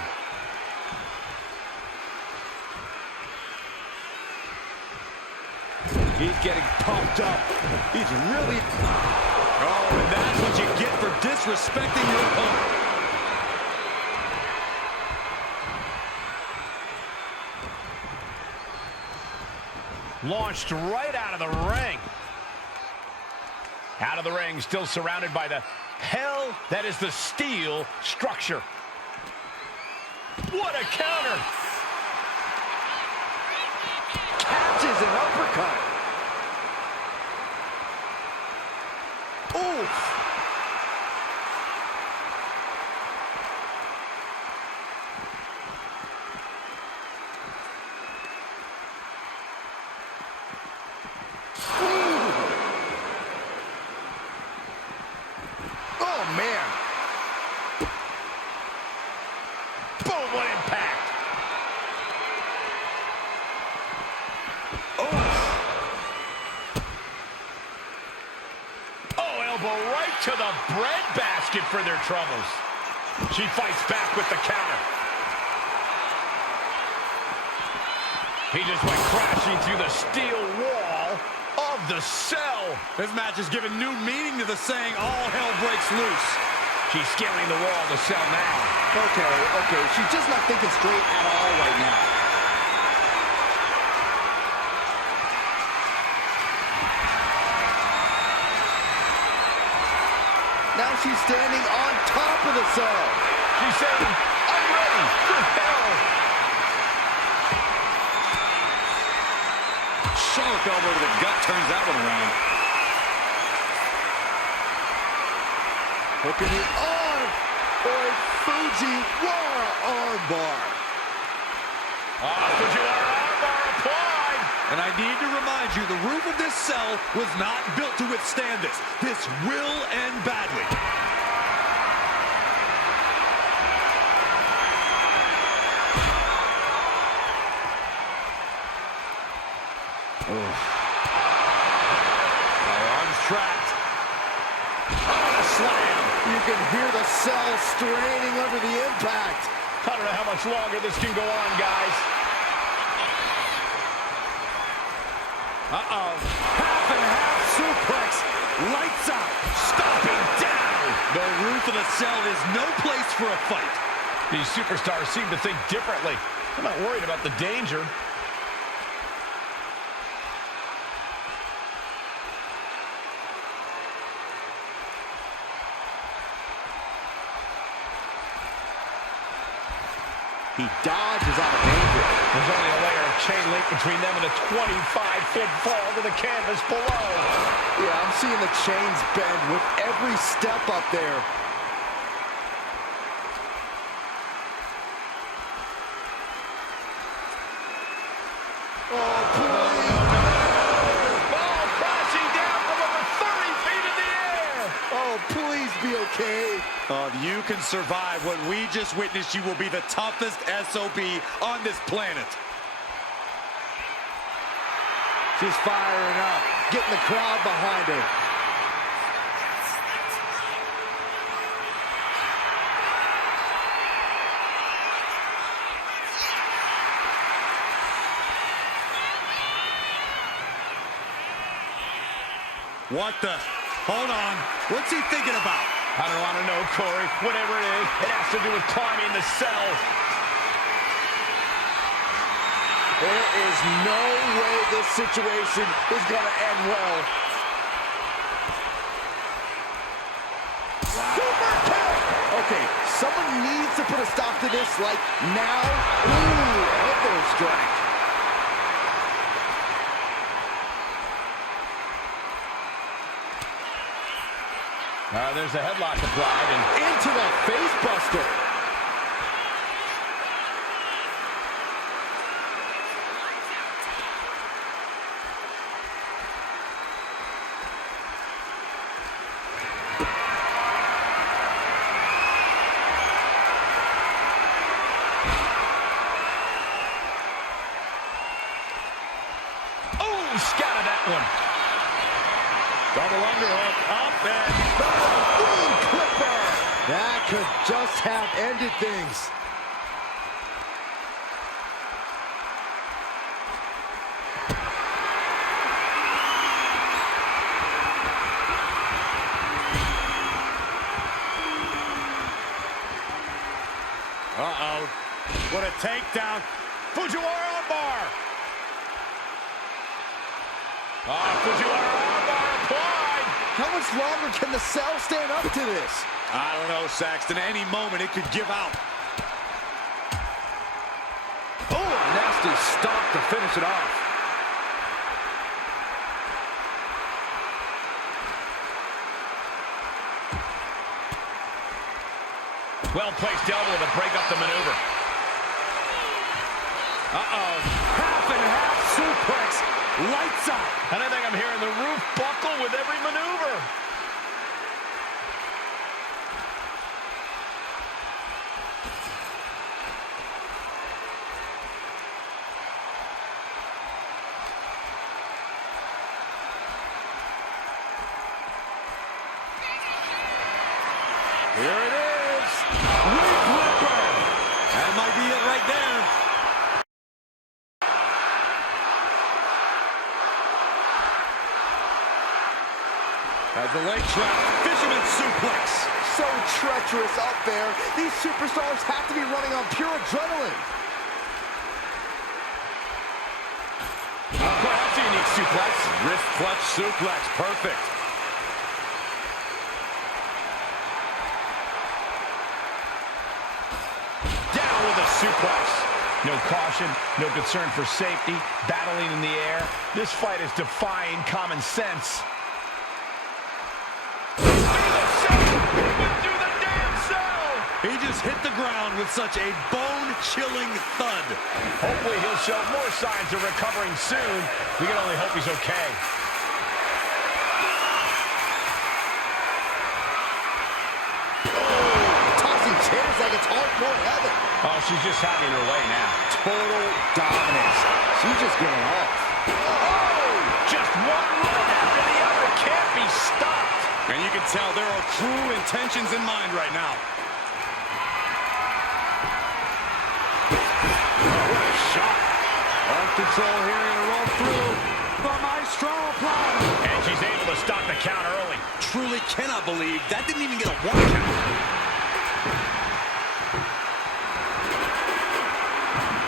He's getting pumped up. He's really... Oh, and that's what you get for disrespecting your opponent. Launched right out of the ring. Out of the ring, still surrounded by the hell that is the steel structure. What a counter! catches an uppercut. Oof. elbow right to the breadbasket for their troubles. She fights back with the counter. He just went crashing through the steel wall of the cell. This match has given new meaning to the saying, all hell breaks loose. She's scaling the wall of the cell now. Okay. She's just not thinking straight at all right now. Now she's standing on top of the cell. She's saying, I'm ready for hell. Sharp elbow to the gut turns that one around. Hooking the arm for a Fujiwara armbar. Fujiwara armbar applied. And I need to remind you, the roof of this cell was not built to withstand this. This will end badly. Arms trapped. Slam. You can hear the cell straining under the impact. I don't know how much longer this can go on, guys. Half and half suplex. Lights out. Stomping down. The roof of the cell is no place for a fight. These superstars seem to think differently. I'm not worried about the danger. He dodges out of danger. There's only a layer of chain link between them and a 25-foot fall to the canvas below. Yeah, I'm seeing the chains bend with every step up there. Oh, please. Ball crashing down from over 30 feet in the air. Oh, please be okay. If you can survive what we just witnessed, you will be the toughest SOB on this planet. She's firing up, getting the crowd behind her. What the? Hold on. What's he thinking about? I don't want to know, Corey. Whatever it is, it has to do with climbing the cell. There is no way this situation is going to end well. Wow. Super kick! Okay, someone needs to put a stop to this, like, now. Ooh, elbow strike. There's a headlock applied and into the face buster. oh, scattered that one. Double underhook up and boom, clipper. That could just have ended things. What a takedown. Fujiwara armbar. Fujiwara armbar applied. How much longer can the cell stand up to this? I don't know, Saxton. Any moment it could give out. Oh, nasty stop to finish it off. Well-placed elbow to break up the maneuver. Half and half suplex. Lights out. And I think I'm hearing the roof buckle with every maneuver. As the leg trap, fisherman suplex. So treacherous up there. These superstars have to be running on pure adrenaline. That's a unique suplex. Wrist clutch suplex. Perfect. Down with a suplex. No caution, no concern for safety, battling in the air. This fight is defying common sense. He just hit the ground with such a bone-chilling thud. Hopefully he'll show more signs of recovering soon. We can only hope he's okay. Tossing chairs like it's hardcore heaven. Oh, she's just having her way now. Total dominance. She's just getting off. Oh! Just one run after the other. Can't be stopped. And you can tell there are true intentions in mind right now. What a shot. Off control here, gonna roll through. The maestro apply. And she's able to stop the count early. Truly cannot believe that didn't even get a 1 count.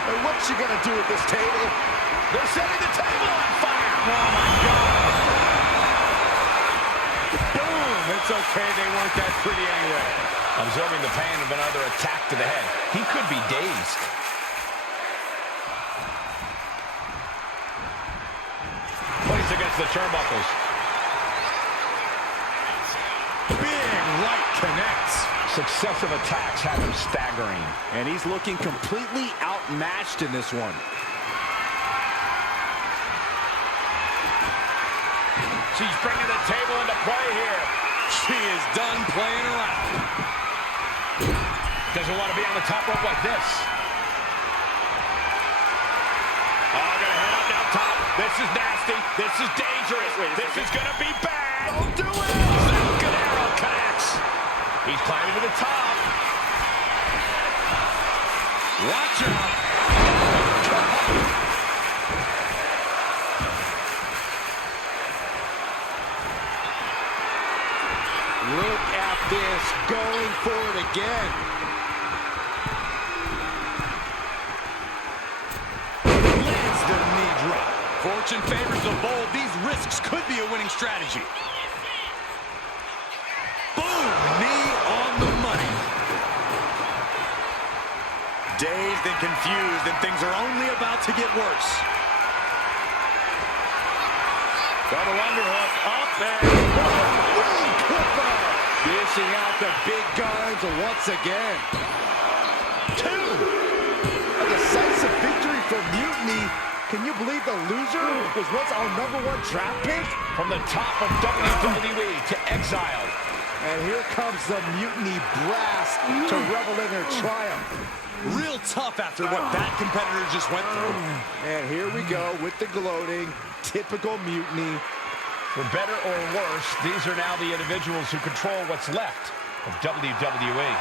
And what's she gonna do with this table? They're setting the table on fire. Oh my God. Boom. It's okay. They weren't that pretty anyway. Absorbing the pain of another attack to the head. He could be dazed. Placed against the turnbuckles. Big right connects. Successive attacks have him staggering. And he's looking completely outmatched in this one. She's bringing the table into play here. She is done playing around. Doesn't want to be on the top rope like this. Oh, gonna head up now top. This is nasty. This is dangerous. This is gonna be bad. Don't do it! Good arrow connects. He's climbing to the top. Watch out. Look at this, going for it again. Lands the knee drop. Fortune favors the bold. These risks could be a winning strategy. Boom! Knee on the money. Dazed and confused, and things are only about to get worse. Double underhook up there. Dishing out the big guns once again. 2. A decisive victory for Mutiny. Can you believe the loser was once our #1 draft pick? From the top of WWE to exile. And here comes the Mutiny brass to revel in their triumph. Real tough after what that competitor just went through. And here we go with the gloating. Typical Mutiny. For better or worse, these are now the individuals who control what's left of WWE.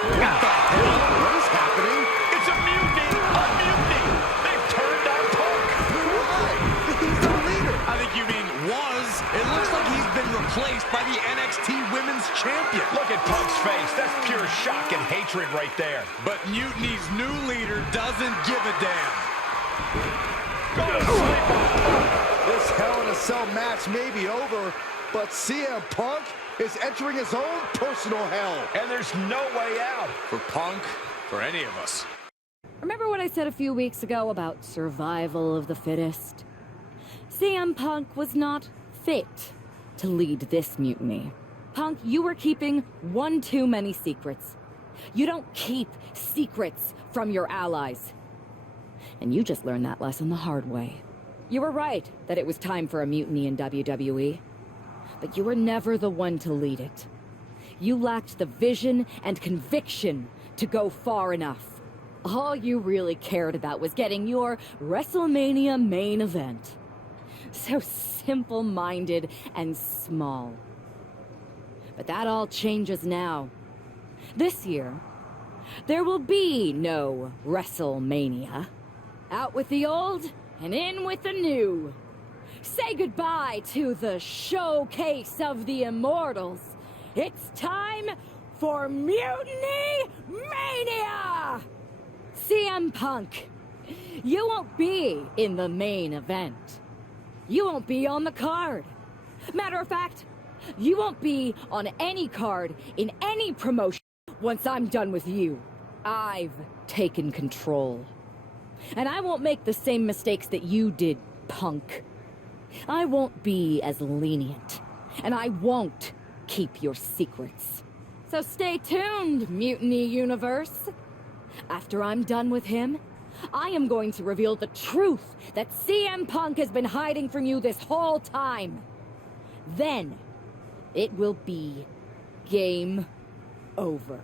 What the hell? What is happening? It's a mutiny! A mutiny! They've turned on Punk! Why? He's the leader. I think you mean was. It looks like he's been replaced by the NXT Women's Champion. Look at Punk's face. That's pure shock and hatred right there. But Mutiny's new leader doesn't give a damn. Go to sleep on Punk. This Hell in a Cell match may be over, but CM Punk is entering his own personal hell. And there's no way out. For Punk, for any of us. Remember what I said a few weeks ago about survival of the fittest? CM Punk was not fit to lead this mutiny. Punk, you were keeping one too many secrets. You don't keep secrets from your allies. And you just learned that lesson the hard way. You were right that it was time for a mutiny in WWE. But you were never the one to lead it. You lacked the vision and conviction to go far enough. All you really cared about was getting your WrestleMania main event. So simple-minded and small. But that all changes now. This year, there will be no WrestleMania. Out with the old and in with the new. Say goodbye to the showcase of the immortals. It's time for Mutiny Mania! CM Punk, you won't be in the main event. You won't be on the card. Matter of fact, you won't be on any card in any promotion once I'm done with you. I've taken control. And I won't make the same mistakes that you did, Punk. I won't be as lenient. And I won't keep your secrets. So stay tuned, Mutiny Universe. After I'm done with him, I am going to reveal the truth that CM Punk has been hiding from you this whole time. Then, it will be game over.